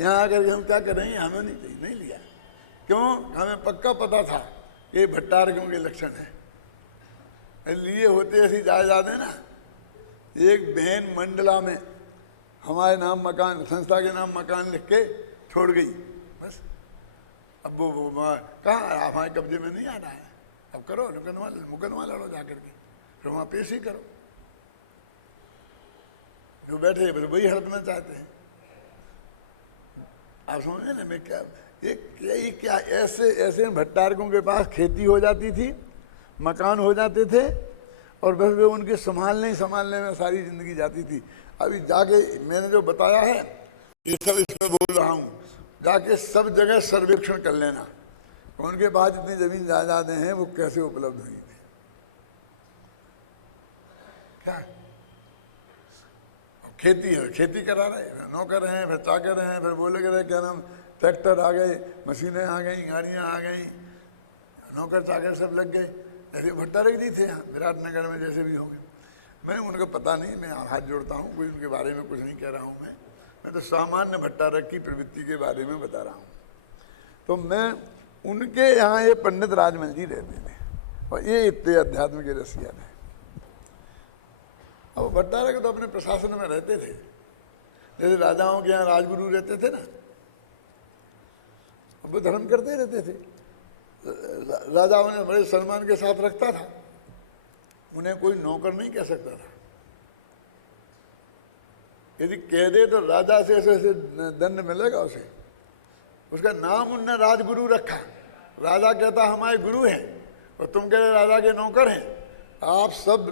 यहाँ आकर के हम क्या करेंगे? हमें नहीं चाहिए, नहीं लिया। क्यों? हमें पक्का पता था ये भट्टारकों के लक्षण है। लिए होते ऐसी जायदादें ना, एक बहन मंडला में हमारे नाम मकान, संस्था के नाम मकान लिख के छोड़ गई, बस। अब वो कहाँ हमारे कब्जे में नहीं आ रहा है, अब करो मुकदमा लड़ो जाकर के, फिर वहाँ पेश ही करो। जो बैठे बस वही हड़पना चाहते हैं। आप समझे ना मैं क्या, ये क्या ऐसे भट्टारकों के पास खेती हो जाती थी, मकान हो जाते थे, और बस वे उनके संभालने में सारी जिंदगी जाती थी। अभी जाके मैंने जो बताया है ये सब इसमें बोल रहा हूँ, जाके सब जगह सर्वेक्षण कर लेना उनके पास जितनी जमीन जायदादें हैं वो कैसे उपलब्ध हुई थी। क्या खेती है, खेती करा रहे हैं, नौकर हैं, फिर चाकर हैं, फिर बोले रहे क्या नाम, ट्रैक्टर आ गए, मशीनें आ गई, गाड़ियाँ आ गई, नौकर चाकर सब लग गए। ऐसे भट्टारक जी थे यहाँ विराटनगर में, जैसे भी होंगे। मैं उनको पता नहीं, मैं हाथ जोड़ता हूँ, कोई उनके बारे में कुछ नहीं कह रहा हूँ। मैं तो सामान्य भट्टारक की प्रवृत्ति के बारे में बता रहा हूँ। तो मैं उनके यहाँ ये पंडित राजमल जी रहते थे और ये इतने अध्यात्म के रसिया थे। अब भट्टारक तो अपने प्रशासन में रहते थे, जैसे राजाओं के यहाँ राजगुरु रहते थे ना, वो धर्म करते रहते थे। राजा उन्हें बड़े सम्मान के साथ रखता था, उन्हें कोई नौकर नहीं कह सकता था। यदि कह दे तो राजा से ऐसे ऐसे दंड मिलेगा उसे। उसका नाम उनने राजगुरु रखा। राजा कहता हमारे गुरु हैं और तुम कह रहे राजा के नौकर हैं। आप सब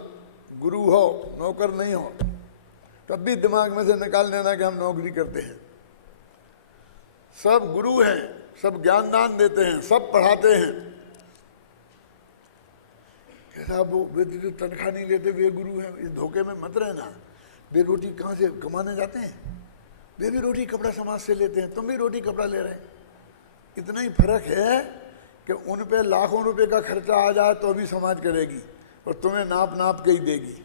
गुरु हो, नौकर नहीं हो। तब भी दिमाग में से निकाल देना कि हम नौकरी करते हैं। सब गुरु हैं, सब ज्ञान दान देते हैं, सब पढ़ाते हैं। कैसा वो जो तनख्वाह नहीं लेते वे गुरु हैं, इस धोखे में मत रहना। वे रोटी कहाँ से कमाने जाते हैं? वे भी रोटी कपड़ा समाज से लेते हैं, तुम भी रोटी कपड़ा ले रहे हैं। इतना ही फर्क है कि उन पे लाखों रुपए का खर्चा आ जाए तो भी समाज करेगी और तुम्हें नाप नाप के ही देगी।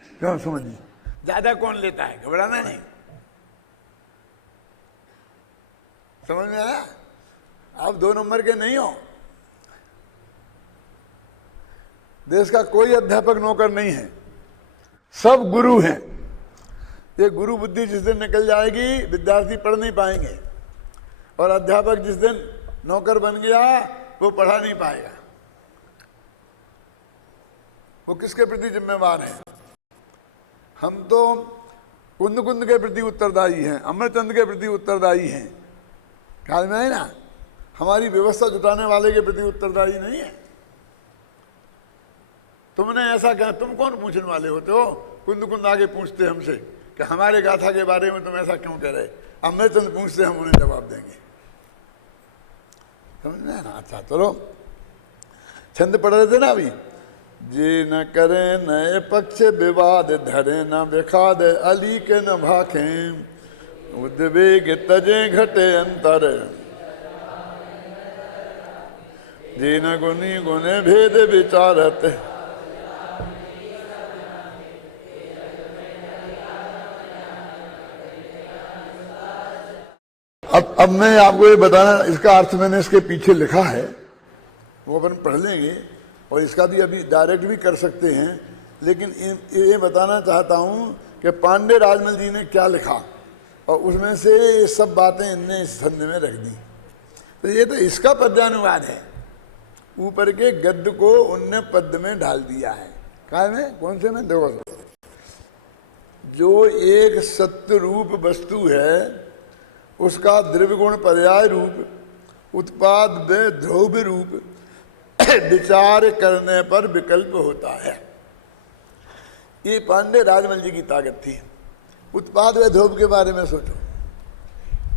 क्या समझिए? ज्यादा कौन लेता है, घबराना नहीं। समझ में आया? आप 2 नंबर के नहीं हो। देश का कोई अध्यापक नौकर नहीं है, सब गुरु हैं। ये गुरु बुद्धि जिस दिन निकल जाएगी विद्यार्थी पढ़ नहीं पाएंगे, और अध्यापक जिस दिन नौकर बन गया वो पढ़ा नहीं पाएगा। वो किसके प्रति जिम्मेवार हैं? हम तो कुंद कुंद के प्रति उत्तरदायी हैं, अमरचंद के प्रति उत्तरदायी हैं, ख्याल में है ना। हमारी व्यवस्था जुटाने वाले के प्रति उत्तरदायी नहीं है। तुमने ऐसा कहा, तुम कौन पूछने वाले होते हो? कुंद कुंद आगे पूछते हमसे कि हमारे गाथा के बारे में तुम ऐसा क्यों कह रहे? अमरचंद पूछते, हम उन्हें जवाब देंगे, समझना ना। अच्छा चलो, छंद पढ़ रहे थे ना अभी। जे न करे नए पक्ष विवाद, धरे न विखाद अली के न भाखे, उद्वेग तजे घटे अंतर, जे न गुनी गुने भेद विचारत। अब मैं आपको ये बताना, इसका अर्थ मैंने इसके पीछे लिखा है, वो अपन पढ़ लेंगे, और इसका भी अभी डायरेक्ट भी कर सकते हैं, लेकिन ये बताना चाहता हूँ कि पांडे राजमल जी ने क्या लिखा, और उसमें से ये सब बातें इनने इस छंद में रख दी। तो ये तो इसका पद्यानुवाद है, ऊपर के गद्य को उनने पद्य में डाल दिया है। क्या में? कौन से में? देखो, जो एक सत्य रूप वस्तु है उसका द्रव्य गुण पर्याय रूप उत्पाद व ध्रुव रूप विचार करने पर विकल्प होता है। ये पांडे राजमल जी की ताकत थी। उत्पाद व ध्रुव के बारे में सोचो,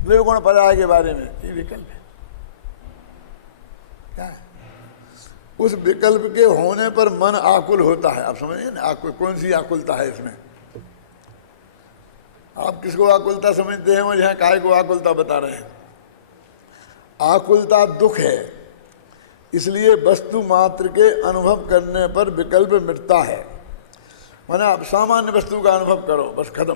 द्रव्य गुण पर्याय के बारे में, ये विकल्प है। क्या है? उस विकल्प के होने पर मन आकुल होता है। आप समझिए ना, आकुल कौन सी आकुलता है इसमें? आप किसको आकुलता समझते हैं? वो यहाँ काय को आकुलता बता रहे हैं। आकुलता दुख है, इसलिए वस्तु मात्र के अनुभव करने पर विकल्प मिटता है। माने आप सामान्य वस्तु का अनुभव करो, बस खत्म।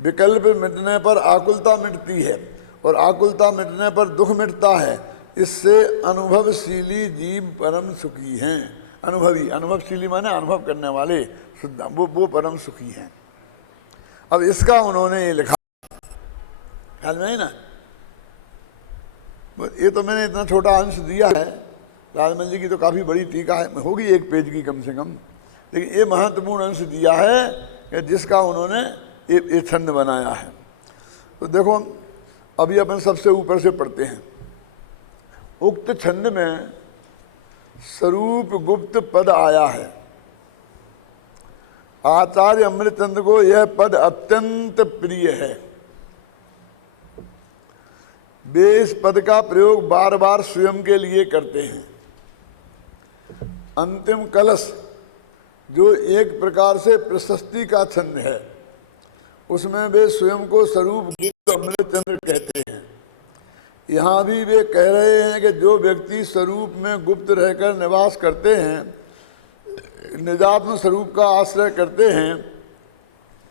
विकल्प मिटने पर आकुलता मिटती है, और आकुलता मिटने पर दुख मिटता है। इससे अनुभवशीली जीव परम सुखी हैं। अनुभवी, अनुभवशीली माने अनुभव करने वाले, वो परम सुखी हैं। अब इसका उन्होंने ये लिखा, ख्याल में है ना। ये तो मैंने इतना छोटा अंश दिया है, राजमल जी की तो काफ़ी बड़ी टीका है, होगी 1 पेज की कम से कम, लेकिन ये महत्वपूर्ण अंश दिया है कि जिसका उन्होंने ये छंद बनाया है। तो देखो, अभी अपन सबसे ऊपर से पढ़ते हैं। उक्त छंद में स्वरूप गुप्त पद आया है। आचार्य अमृतचंद को यह पद अत्यंत प्रिय है। वे इस पद का प्रयोग बार बार स्वयं के लिए करते हैं। अंतिम कलश, जो एक प्रकार से प्रशस्ति का छंद है, उसमें वे स्वयं को स्वरूप गुप्त अमृतचंद्र कहते हैं। यहाँ भी वे कह रहे हैं कि जो व्यक्ति स्वरूप में गुप्त रहकर निवास करते हैं, निजात्म स्वरूप का आश्रय करते हैं,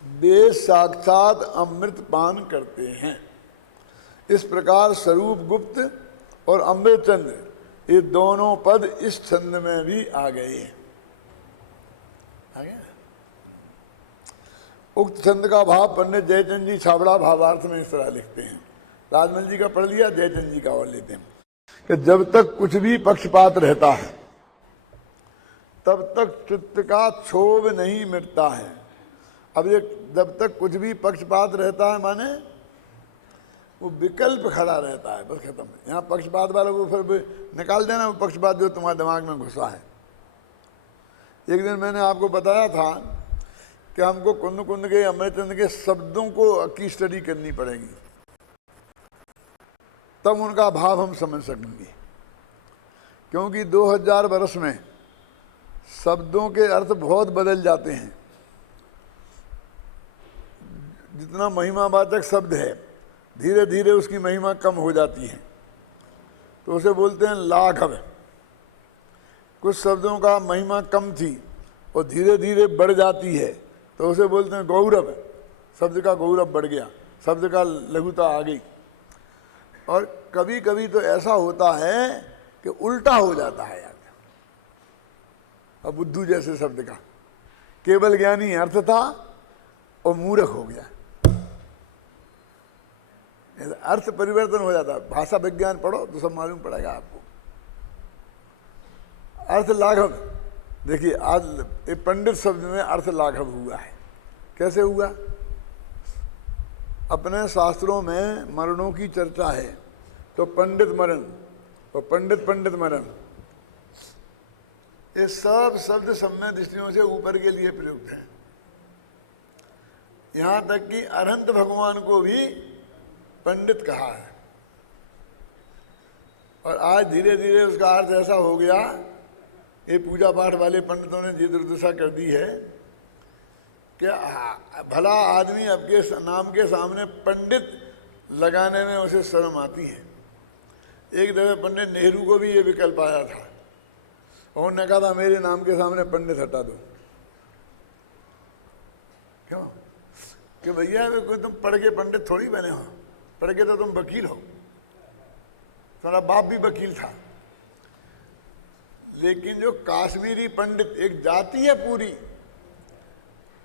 वे साक्षात अमृत पान करते हैं। इस प्रकार स्वरूप गुप्त और अमृतचंद्र, ये दोनों पद इस छंद में भी आ गए हैं। आ गया? उक्त छंद का भाव पंडित जयचंद जी छाबड़ा भावार्थ में इस तरह लिखते हैं। राजमल जी का पढ़ लिया, जयचंद जी का और लेते हैं कि जब तक कुछ भी पक्षपात रहता है तब तक चित्त का क्षोभ नहीं मिटता है। अब ये जब तक कुछ भी पक्षपात रहता है माने वो विकल्प खड़ा रहता है, बस खत्म। यहाँ पक्षपात वाला वो फिर निकाल देना, वो पक्षपात जो तुम्हारे दिमाग में घुसा है। एक दिन मैंने आपको बताया था कि हमको कुंद कुंद के अमृतचंद के शब्दों को की स्टडी करनी पड़ेगी, तब उनका भाव हम समझ सकेंगे। क्योंकि 2000 वर्ष में शब्दों के अर्थ बहुत बदल जाते हैं। जितना महिमावाचक शब्द है, धीरे धीरे उसकी महिमा कम हो जाती है, तो उसे बोलते हैं लाघव। कुछ शब्दों का महिमा कम थी और धीरे धीरे बढ़ जाती है, तो उसे बोलते हैं गौरव। शब्द का गौरव बढ़ गया, शब्द का लघुता आ गई। और कभी कभी तो ऐसा होता है कि उल्टा हो जाता है यार। अब बुद्धू जैसे शब्द का केवल ज्ञानी अर्थ था और मूर्ख हो गया। अर्थ परिवर्तन हो जाता है। भाषा विज्ञान पढ़ो तो सब मालूम पड़ेगा आपको। अर्थ लाघव, देखिए आज ये पंडित शब्द में अर्थ लाघव हुआ है। कैसे हुआ? अपने शास्त्रों में मरणों की चर्चा है तो पंडित मरण और पंडित पंडित मरण, ये सब शब्द सम्य दृष्टियों से ऊपर के लिए प्रयुक्त हैं। यहां तक कि अनंत भगवान को भी पंडित कहा है। और आज धीरे धीरे उसका अर्थ ऐसा हो गया, ये पूजा पाठ वाले पंडितों ने ये दुर्दशा कर दी है कि भला आदमी आपके नाम के सामने पंडित लगाने में उसे शर्म आती है। एक दफे पंडित नेहरू को भी ये विकल्प आया था और उन्होंने कहा था मेरे नाम के सामने पंडित हटा दो। क्यों? कि भैया कोई तुम पढ़ के पंडित थोड़ी बने हो, पढ़ के तो तुम वकील हो, तुम्हारा बाप भी वकील था। लेकिन जो काश्मीरी पंडित, एक जाति है पूरी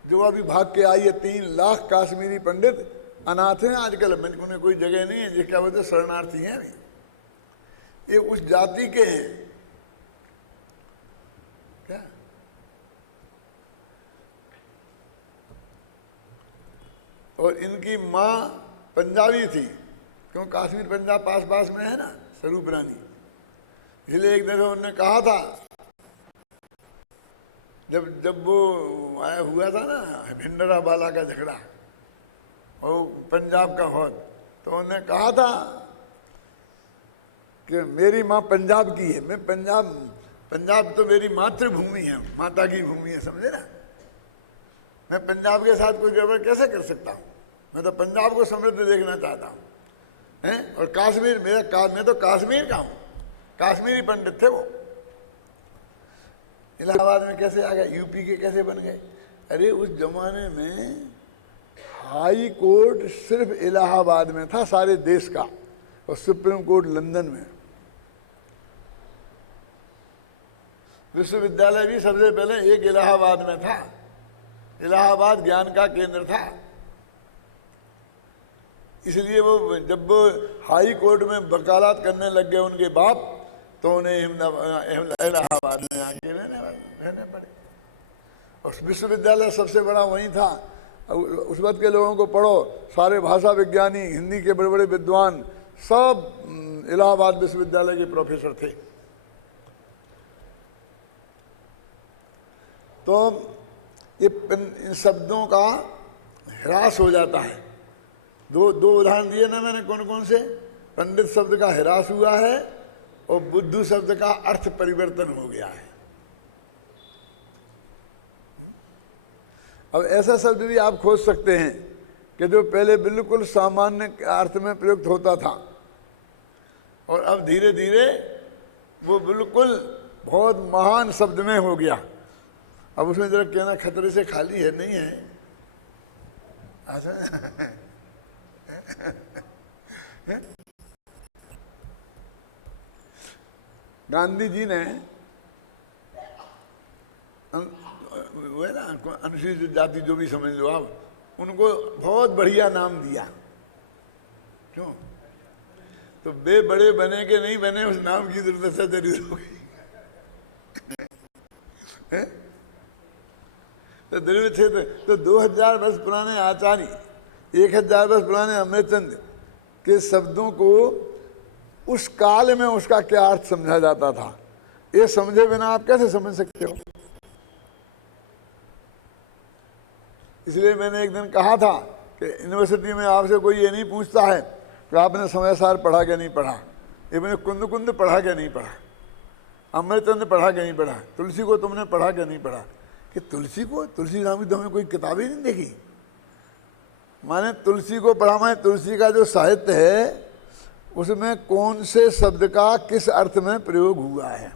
जो अभी भाग के आई है, 3 लाख काश्मीरी पंडित अनाथ हैं आजकल, उन्हें कोई जगह नहीं है, ये क्या बोलते शरणार्थी हैं अभी, ये उस जाति के हैं। क्या? और इनकी माँ पंजाबी थी, क्यों कश्मीर पंजाब पास पास में है ना, स्वरूप रानी। इसलिए एक दफे उन्होंने कहा था, जब वो आया हुआ था ना भिंडरा वाला का झगड़ा और पंजाब का होत, तो उन्होंने कहा था कि मेरी माँ पंजाब की है, मैं पंजाब तो मेरी मातृभूमि है, माता की भूमि है, समझे ना। मैं पंजाब के साथ कोई गड़बड़ कैसे कर सकता हूँ? मैं तो पंजाब को समृद्ध देखना चाहता हूँ हैं। और कश्मीर मैं तो कश्मीर का हूँ, कश्मीरी पंडित थे वो। इलाहाबाद में कैसे आ गए, यूपी के कैसे बन गए? अरे उस जमाने में हाई कोर्ट सिर्फ इलाहाबाद में था सारे देश का, और सुप्रीम कोर्ट लंदन में। विश्वविद्यालय भी सबसे पहले एक इलाहाबाद में था। इलाहाबाद ज्ञान का केंद्र था। इसलिए वो जब वो हाई कोर्ट में वकालत करने लग गए उनके बाप, तो उन्हें इलाहाबाद में आके रहने पड़े। और विश्वविद्यालय सबसे बड़ा वहीं था। उस वक्त के लोगों को पढ़ो, सारे भाषा विज्ञानी, हिंदी के बड़े बड़े विद्वान सब इलाहाबाद विश्वविद्यालय के प्रोफेसर थे। तो ये इन शब्दों का ह्रास हो जाता है। दो उदाहरण दिए ना मैंने, कौन कौन से? पंडित शब्द का ह्रास हुआ है और बुद्धू शब्द का अर्थ परिवर्तन हो गया है। अब ऐसा शब्द भी आप खोज सकते हैं कि जो पहले बिल्कुल सामान्य अर्थ में प्रयुक्त होता था और अब धीरे धीरे वो बिल्कुल बहुत महान शब्द में हो गया। अब उसमें जरा कहना खतरे से खाली है, नहीं है? गांधी जी ने वो है ना अनुसूचित जाति, जो भी समझ लो आप, उनको बहुत बढ़िया नाम दिया। क्यों? तो वे बड़े बने के नहीं बने, उस नाम की दुर्दशा जरूर हो गई। तो जरूर थे तो 2000 वर्ष पुराने आचार्य, 1000 वर्ष पुराने अमृतचंद के शब्दों को उस काल में उसका क्या अर्थ समझा जाता था, ये समझे बिना आप कैसे समझ सकते हो? इसलिए मैंने एक दिन कहा था कि यूनिवर्सिटी में आपसे कोई ये नहीं पूछता है कि आपने समय सार पढ़ा क्या नहीं पढ़ा, ये मैंने कुंद कुंद पढ़ा क्या नहीं पढ़ा, अमृतचंद पढ़ा क्या नहीं पढ़ा, तुलसी को तुमने पढ़ा क्या नहीं पढ़ा। कि तुलसी को, तुलसी राम की तो हमें कोई किताब ही नहीं देखी। माने तुलसी को पढ़ा, माने तुलसी का जो साहित्य है उसमें कौन से शब्द का किस अर्थ में प्रयोग हुआ है,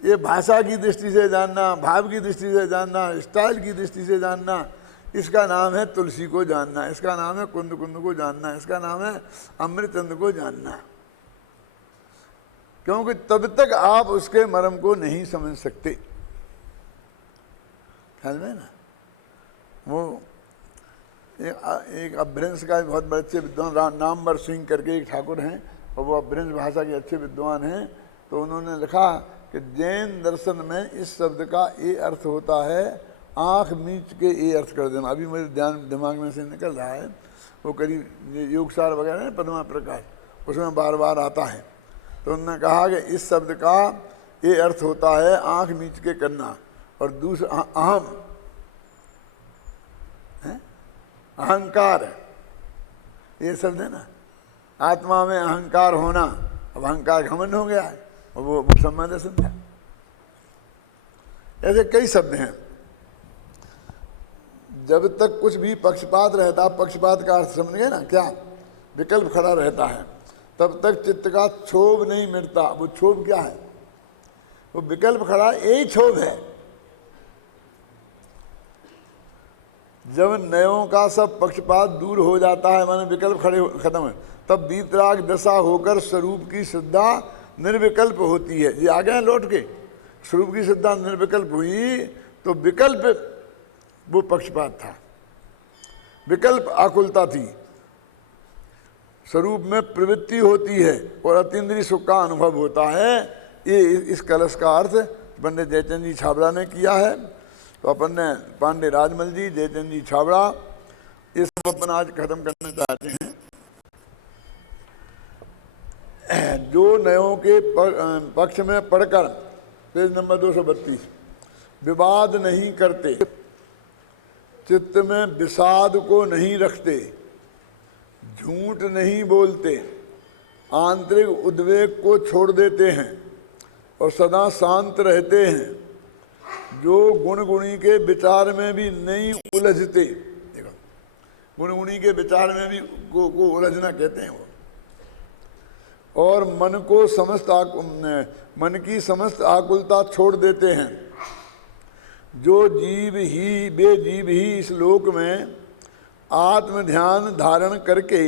ये भाषा की दृष्टि से जानना, भाव की दृष्टि से जानना, स्टाइल की दृष्टि से जानना, इसका नाम है तुलसी को जानना, इसका नाम है कुंद कुंद को जानना, इसका नाम है अमृतचंद को जानना। क्योंकि तब तक आप उसके मर्म को नहीं समझ सकते। ख्याल में ना, वो एक अभ्रंश का बहुत बड़े अच्छे विद्वान नामवर सिंह करके एक ठाकुर हैं, और वो अभ्रंश भाषा के अच्छे विद्वान हैं। तो उन्होंने लिखा कि जैन दर्शन में इस शब्द का ये अर्थ होता है आँख मीच के ये अर्थ कर देना। अभी मेरे दिमाग में से निकल रहा है, वो करीब योगसार वगैरह है पद्मा प्रकाश, उसमें बार बार आता है। तो उन्होंने कहा कि इस शब्द का ये अर्थ होता है आँख मीच के करना। और दूसरा अहम अहंकार, ये शब्द है ना, आत्मा में अहंकार होना। अब अहंकार घमंड हो गया है, और वो सम्मान दर्शन था। ऐसे कई शब्द हैं। जब तक कुछ भी पक्षपात रहता, पक्षपात का अर्थ समझ गए ना क्या, विकल्प खड़ा रहता है, तब तक चित्त का क्षोभ नहीं मिटता। वो क्षोभ क्या है, वो विकल्प खड़ा, यही क्षोभ है। जब नयों का सब पक्षपात दूर हो जाता है, माने विकल्प खड़े खत्म है, तब वीतराग दशा होकर स्वरूप की श्रद्धा निर्विकल्प होती है। ये आ गए लौट के, स्वरूप की श्रद्धा निर्विकल्प हुई तो विकल्प वो पक्षपात था, विकल्प आकुलता थी। स्वरूप में प्रवृत्ति होती है और अतीन्द्रिय सुख का अनुभव होता है। ये इस कलश का अर्थ पंडित जयचंद जी छाबड़ा ने किया है। तो अपन ने पांडे राजमल जी, जयचंद जी छाबड़ा, ये सब अपन आज खत्म करना चाहते हैं। जो नयों के पक्ष में पढ़कर, पेज नंबर 232, विवाद नहीं करते, चित्त में विषाद को नहीं रखते, झूठ नहीं बोलते, आंतरिक उद्वेग को छोड़ देते हैं और सदा शांत रहते हैं, जो गुण गुणी के विचार में भी नहीं उलझते। देखो, गुण गुणी के विचार में भी को उलझना कहते हैं वो। और मन की समस्त आकुलता छोड़ देते हैं। जो बेजीव ही इस लोक में आत्म ध्यान धारण करके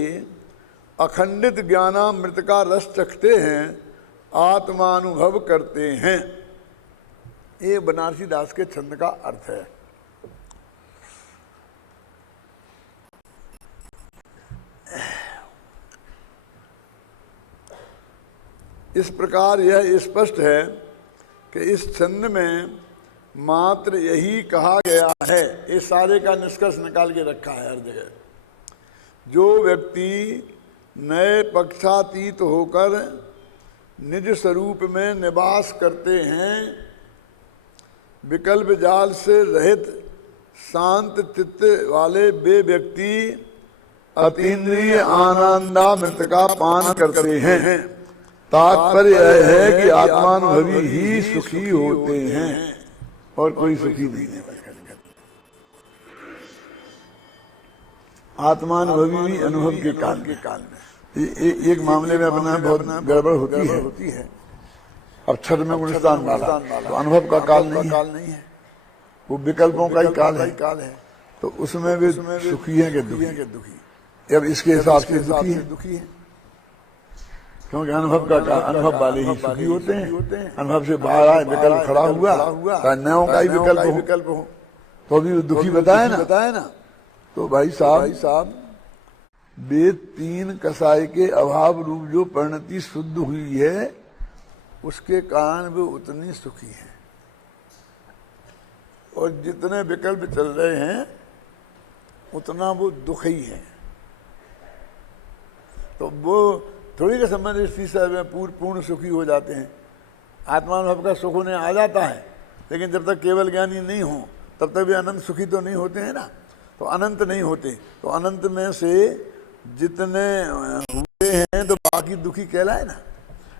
अखंडित ज्ञानामृत का रस चखते हैं, आत्मानुभव करते हैं। ये बनारसी दास के छंद का अर्थ है। इस प्रकार यह स्पष्ट है कि इस छंद में मात्र यही कहा गया है, इस सारे का निष्कर्ष निकाल के रखा है हर जगह। जो व्यक्ति नए पक्षातीत होकर निज स्वरूप में निवास करते हैं, विकल्प जाल से रहित शांत चित्त वाले वे व्यक्ति अतीन्द्रिय आनंदामृत का पान करते हैं। तात्पर्य यह है कि आत्मानुभवी ही सुखी होते हैं और कोई सुखी नहीं है। आत्मानुभवी भी अनुभव के काल में एक मामले में अपना बहुत गड़बड़ होती है। अब छठ में गुणस्थान वाला तो अनुभव का काल नहीं है, वो विकल्पों का ही काल है। तो उसमें भी सुखी है कि दुखी। अब इसके हिसाब से दुखी है, क्योंकि अनुभव का काल, अनुभव वाले ही सुखी होते हैं। अनुभव से बाहर आए, विकल्प खड़ा हुआ, नयों का ही विकल्प हो तो अभी दुखी बताए ना। तो भाई साहब वेद तीन कसाय के अभाव रूप जो परिणति शुद्ध हुई है, उसके कारण वो उतनी सुखी है। और जितने विकल्प चल रहे हैं उतना वो दुखी है। तो वो थोड़ी का संबंध इस चीज से पूर्ण सुखी हो जाते हैं। आत्मानुभव का सुख उन्हें आ जाता है, लेकिन जब तक केवल ज्ञानी नहीं हो तब तक भी अनंत सुखी तो नहीं होते हैं ना। तो अनंत नहीं होते, तो अनंत में से जितने हुए हैं तो बाकी दुखी कहलाए ना।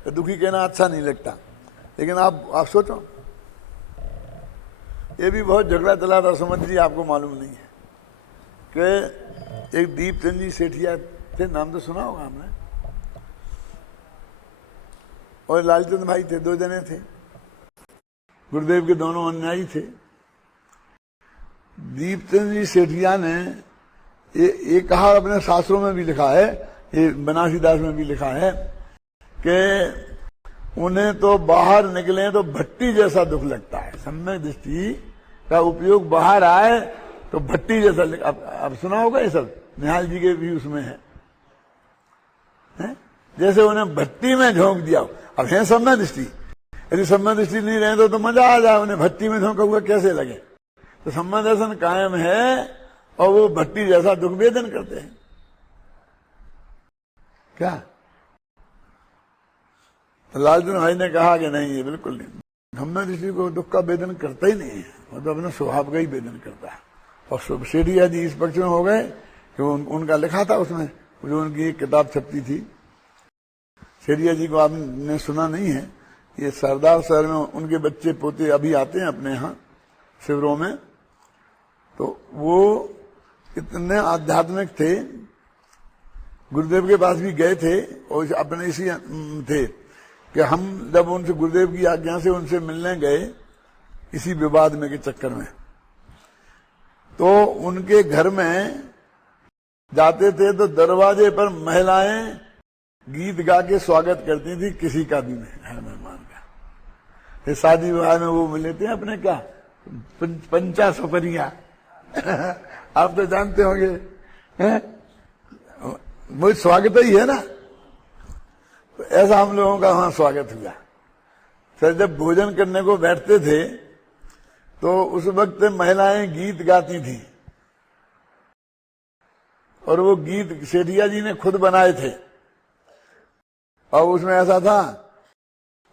तो दुखी कहना अच्छा नहीं लगता, लेकिन आप सोचो, ये भी बहुत झगड़ा चला था, समझ लीजिए आपको मालूम नहीं है कि एक दीपचंद जी सेठिया थे, नाम तो सुना होगा हमने, और लालचंद भाई थे, दो जने थे, गुरुदेव के दोनों अनुयायी थे। दीपचंद जी सेठिया ने ये कहा, अपने शास्त्रों में भी लिखा है, ये बनारसी दास में भी लिखा है कि उन्हें तो बाहर निकले तो भट्टी जैसा दुख लगता है। सम्यक दृष्टि का उपयोग बाहर आए तो भट्टी जैसा, अब सुना होगा ये सब, निहाल जी के भी उसमें है? जैसे उन्हें भट्टी में झोंक दिया। अब है सम्य दृष्टि, यदि सम्य दृष्टि नहीं रहे तो मजा आ जाए, उन्हें भट्टी में झोंका हुआ कैसे लगे। तो सम्य दर्शन कायम है और वो भट्टी जैसा दुख वेदन करते हैं क्या? तो लालचंद भाई ने कहा कि नहीं, ये बिल्कुल नहीं, सम्य दृष्टि को दुख का वेदन करता ही नहीं है, मतलब अपने स्वभाव का ही वेदन करता है। और सेठिया जी इस पक्ष में हो गए कि उनका लिखा था उसमें, जो उनकी एक किताब छपती थी। सेठिया जी को आपने सुना नहीं है, ये सरदार शहर में उनके बच्चे पोते अभी आते हैं अपने यहाँ शिविरों में, तो वो इतने आध्यात्मिक थे, गुरुदेव के पास भी गए थे और अपने इसी थे कि हम जब उनसे गुरुदेव की आज्ञा से उनसे मिलने गए इसी विवाद में के चक्कर में, तो उनके घर में जाते थे तो दरवाजे पर महिलाएं गीत गा के स्वागत करती थी किसी का भी मेहमान का। शादी विवाह में वो मिले थे अपने क्या पंचा सफरिया आप तो जानते होंगे, वो स्वागत ही है ना। तो ऐसा हम लोगों का वहां स्वागत हुआ। सर जब भोजन करने को बैठते थे तो उस वक्त महिलाएं गीत गाती थी और वो गीत सेठिया जी ने खुद बनाए थे और उसमें ऐसा था,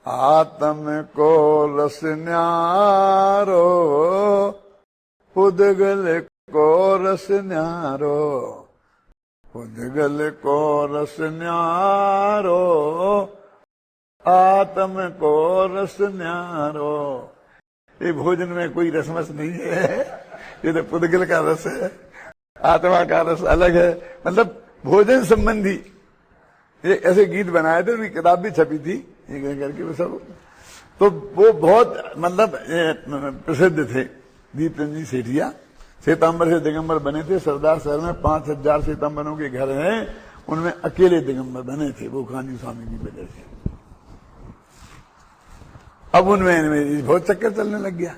आत्म को रस न्यारो उदगल को रस न्यारो, उदगल को रस न्यारो आत्म को रस न्यारो। ये भोजन में कोई रसमस नहीं है, ये तो पुद्गल का रस है, आत्मा का रस अलग है। मतलब भोजन संबंधी ये ऐसे गीत बनाए थे, उनकी किताब भी छपी थी ये करके वो सब। तो वो बहुत मतलब प्रसिद्ध थे दीपचंद जी सेठिया। श्वेतांबर से दिगंबर बने थे। सरदार शहर में 5000 श्वेतांबरों के घर हैं, उनमें अकेले दिगंबर बने थे वो खानी स्वामी की वजह से। अब उनमें बहुत चक्कर चलने लग गया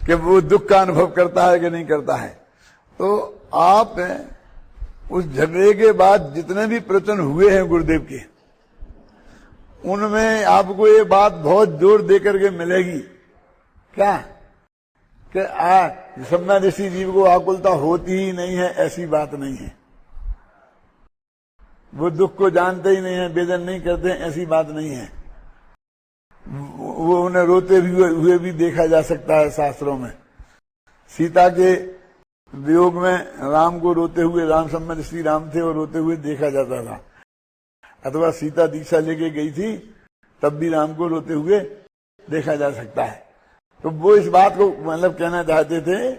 कि वो दुख का अनुभव करता है कि नहीं करता है। तो आप उस झगड़े के बाद जितने भी प्रवचन हुए हैं गुरुदेव के, उनमें आपको ये बात बहुत जोर देकर के मिलेगी क्या कि सम्यदृष्टि जीव को आकुलता होती ही नहीं है, ऐसी बात नहीं है। वो दुख को जानते ही नहीं है, वेदन नहीं करते, ऐसी बात नहीं है। वो उन्हें रोते हुए भी देखा जा सकता है शास्त्रों में। सीता के वियोग में राम को रोते हुए, राम सम्बन्ध श्री राम थे और रोते हुए देखा जाता था। अथवा सीता दीक्षा लेके गई थी तब भी राम को रोते हुए देखा जा सकता है। तो वो इस बात को मतलब कहना चाहते थे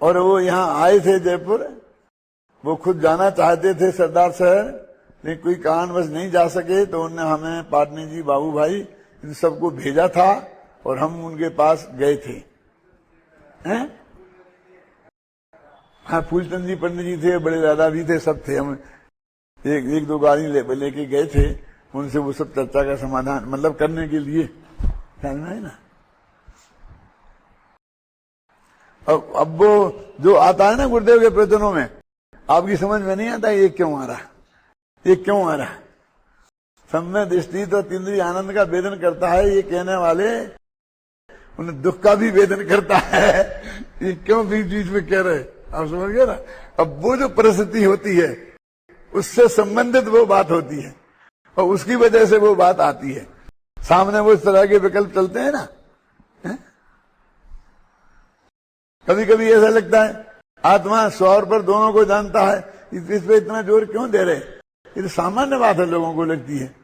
और वो यहाँ आए थे जयपुर, वो खुद जाना चाहते थे सरदार शहर, लेकिन कोई कारणवश नहीं जा सके। तो उन्होंने हमें पाटनी जी, बाबू भाई, इन सबको भेजा था और हम उनके पास गए थे। हैं? हाँ, फूलचंद जी पंडित जी थे, बड़े दादा भी थे, सब थे। हम एक दो गाड़ी लेके गए थे, उनसे वो सब चर्चा का समाधान मतलब करने के लिए, समझ है ना। अब वो जो आता है ना गुरुदेव के प्रवचनों में, आपकी समझ में नहीं आता ये क्यों आ रहा, ये क्यों आ रहा। सम्य दृष्टि तो तीन्द्रिय आनंद का वेदन करता है, ये कहने वाले उन्हें दुख का भी वेदन करता है। ये क्यों बीच बीच में कह रहे, आप समझ गए ना। अब वो जो परिस्थिति होती है उससे संबंधित वो बात होती है और उसकी वजह से वो बात आती है सामने। वो इस तरह के विकल्प चलते हैं ना। कभी कभी ऐसा लगता है आत्मा स्वौर पर दोनों को जानता है, इस पे इतना जोर क्यों दे रहे। ये तो सामान्य बात है, लोगों को लगती है।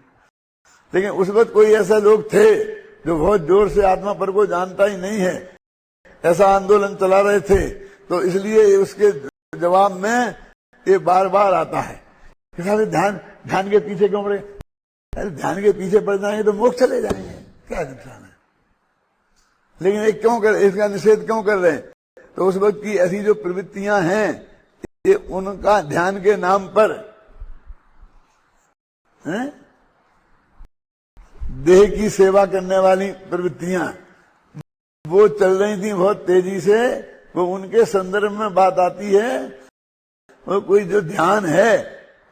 लेकिन उस वक्त कोई ऐसे लोग थे जो बहुत जोर से आत्मा पर को जानता ही नहीं है, ऐसा आंदोलन चला रहे थे। तो इसलिए उसके जवाब में ये बार बार आता है कि साहब ध्यान के पीछे क्यों पड़े। अरे ध्यान के पीछे पड़ जाएंगे तो मोक्ष चले जाएंगे, क्या नुकसान है। लेकिन ये क्यों कर, इसका निषेध क्यों कर रहे हैं। तो उस वक्त की ऐसी जो प्रवृत्तियां हैं, ये उनका ध्यान के नाम पर देह की सेवा करने वाली प्रवृत्तियां वो चल रही थी बहुत तेजी से, वो उनके संदर्भ में बात आती है। वो कोई जो ध्यान है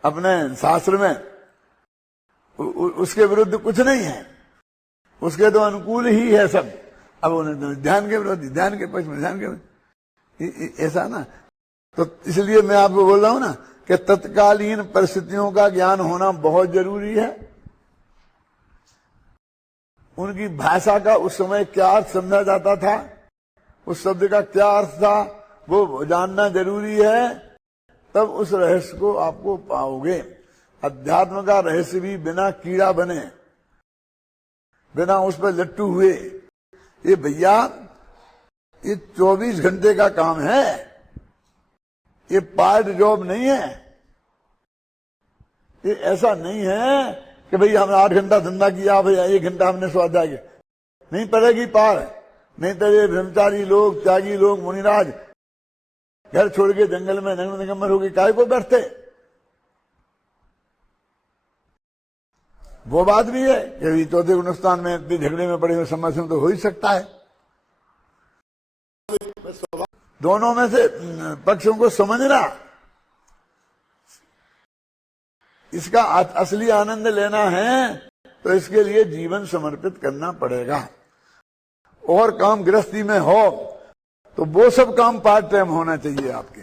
अपने शास्त्र में उसके विरुद्ध कुछ नहीं है, उसके तो अनुकूल ही है सब। अब उन्हें ध्यान के विरोधी, ध्यान के पक्ष में, ध्यान के ऐसा ना। तो इसलिए मैं आपको बोल रहा हूं ना कि तत्कालीन परिस्थितियों का ज्ञान होना बहुत जरूरी है। उनकी भाषा का उस समय क्या अर्थ समझा जाता था, उस शब्द का क्या अर्थ था, वो जानना जरूरी है। तब उस रहस्य को आपको पाओगे। अध्यात्म का रहस्य भी बिना कीड़ा बने, बिना उस पर लट्टू हुए, ये भैया ये 24 घंटे का काम है, ये पार्ट जॉब नहीं है। ये ऐसा नहीं है कि भाई हमने 8 घंटा धंधा किया, भैया 1 घंटा हमने स्वाध्याय किया। नहीं पड़ेगी पार। नहीं तो ये ब्रह्मचारी लोग, त्यागी लोग, मुनिराज घर छोड़ के जंगल में नंग निगम्बर होकर काय को बैठते। वो बात भी है कि चौथे गुणस्थान में इतने झगड़े में पड़े हुए समस्या तो हो ही सकता है। दोनों में से पक्षों को समझना, इसका असली आनंद लेना है तो इसके लिए जीवन समर्पित करना पड़ेगा। और काम गृहस्थी में हो तो वो सब काम पार्ट टाइम होना चाहिए आपके।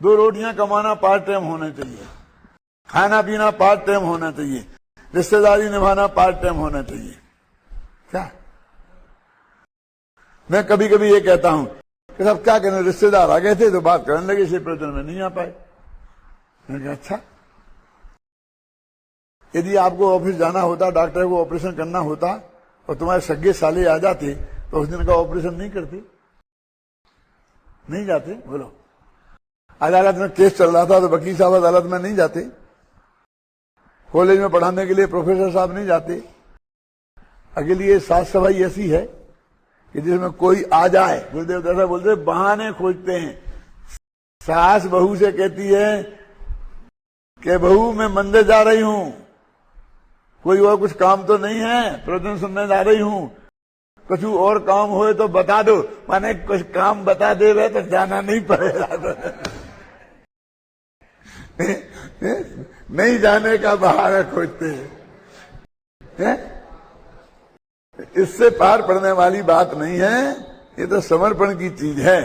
2 रोटियां कमाना पार्ट टाइम होना चाहिए, खाना पीना पार्ट टाइम होना चाहिए, रिश्तेदारी निभाना पार्ट टाइम होना चाहिए। क्या मैं कभी कभी ये कहता हूं कि साहब क्या कहना, रिश्तेदार आ गए थे तो बात करने लगे, इसी प्रयोजन में नहीं आ पाए। मैंने कहा अच्छा, यदि आपको ऑफिस जाना होता, डॉक्टर को ऑपरेशन करना होता और तुम्हारे सगे साले आ जाते तो उस दिन का ऑपरेशन नहीं करते, नहीं जाते। बोलो, अदालत में केस चल रहा था तो वकील साहब अदालत में नहीं जाते, कॉलेज में पढ़ाने के लिए प्रोफेसर साहब नहीं जाते। अकेली ये साफ सफाई ऐसी है कि जिसमें कोई आ जाए, गुरुदेव दादा बोलते बहाने खोजते हैं। सास बहू से कहती है कि बहू मैं मंदिर जा रही हूं, कोई और कुछ काम तो नहीं है, प्रवचन सुनने जा रही हूं, कुछ और काम होए तो बता दो। माने कुछ काम बता दे रहे तो जाना नहीं पड़ेगा। नहीं जाने का बहाना खोजते हैं। इससे पार पड़ने वाली बात नहीं है, ये तो समर्पण की चीज है।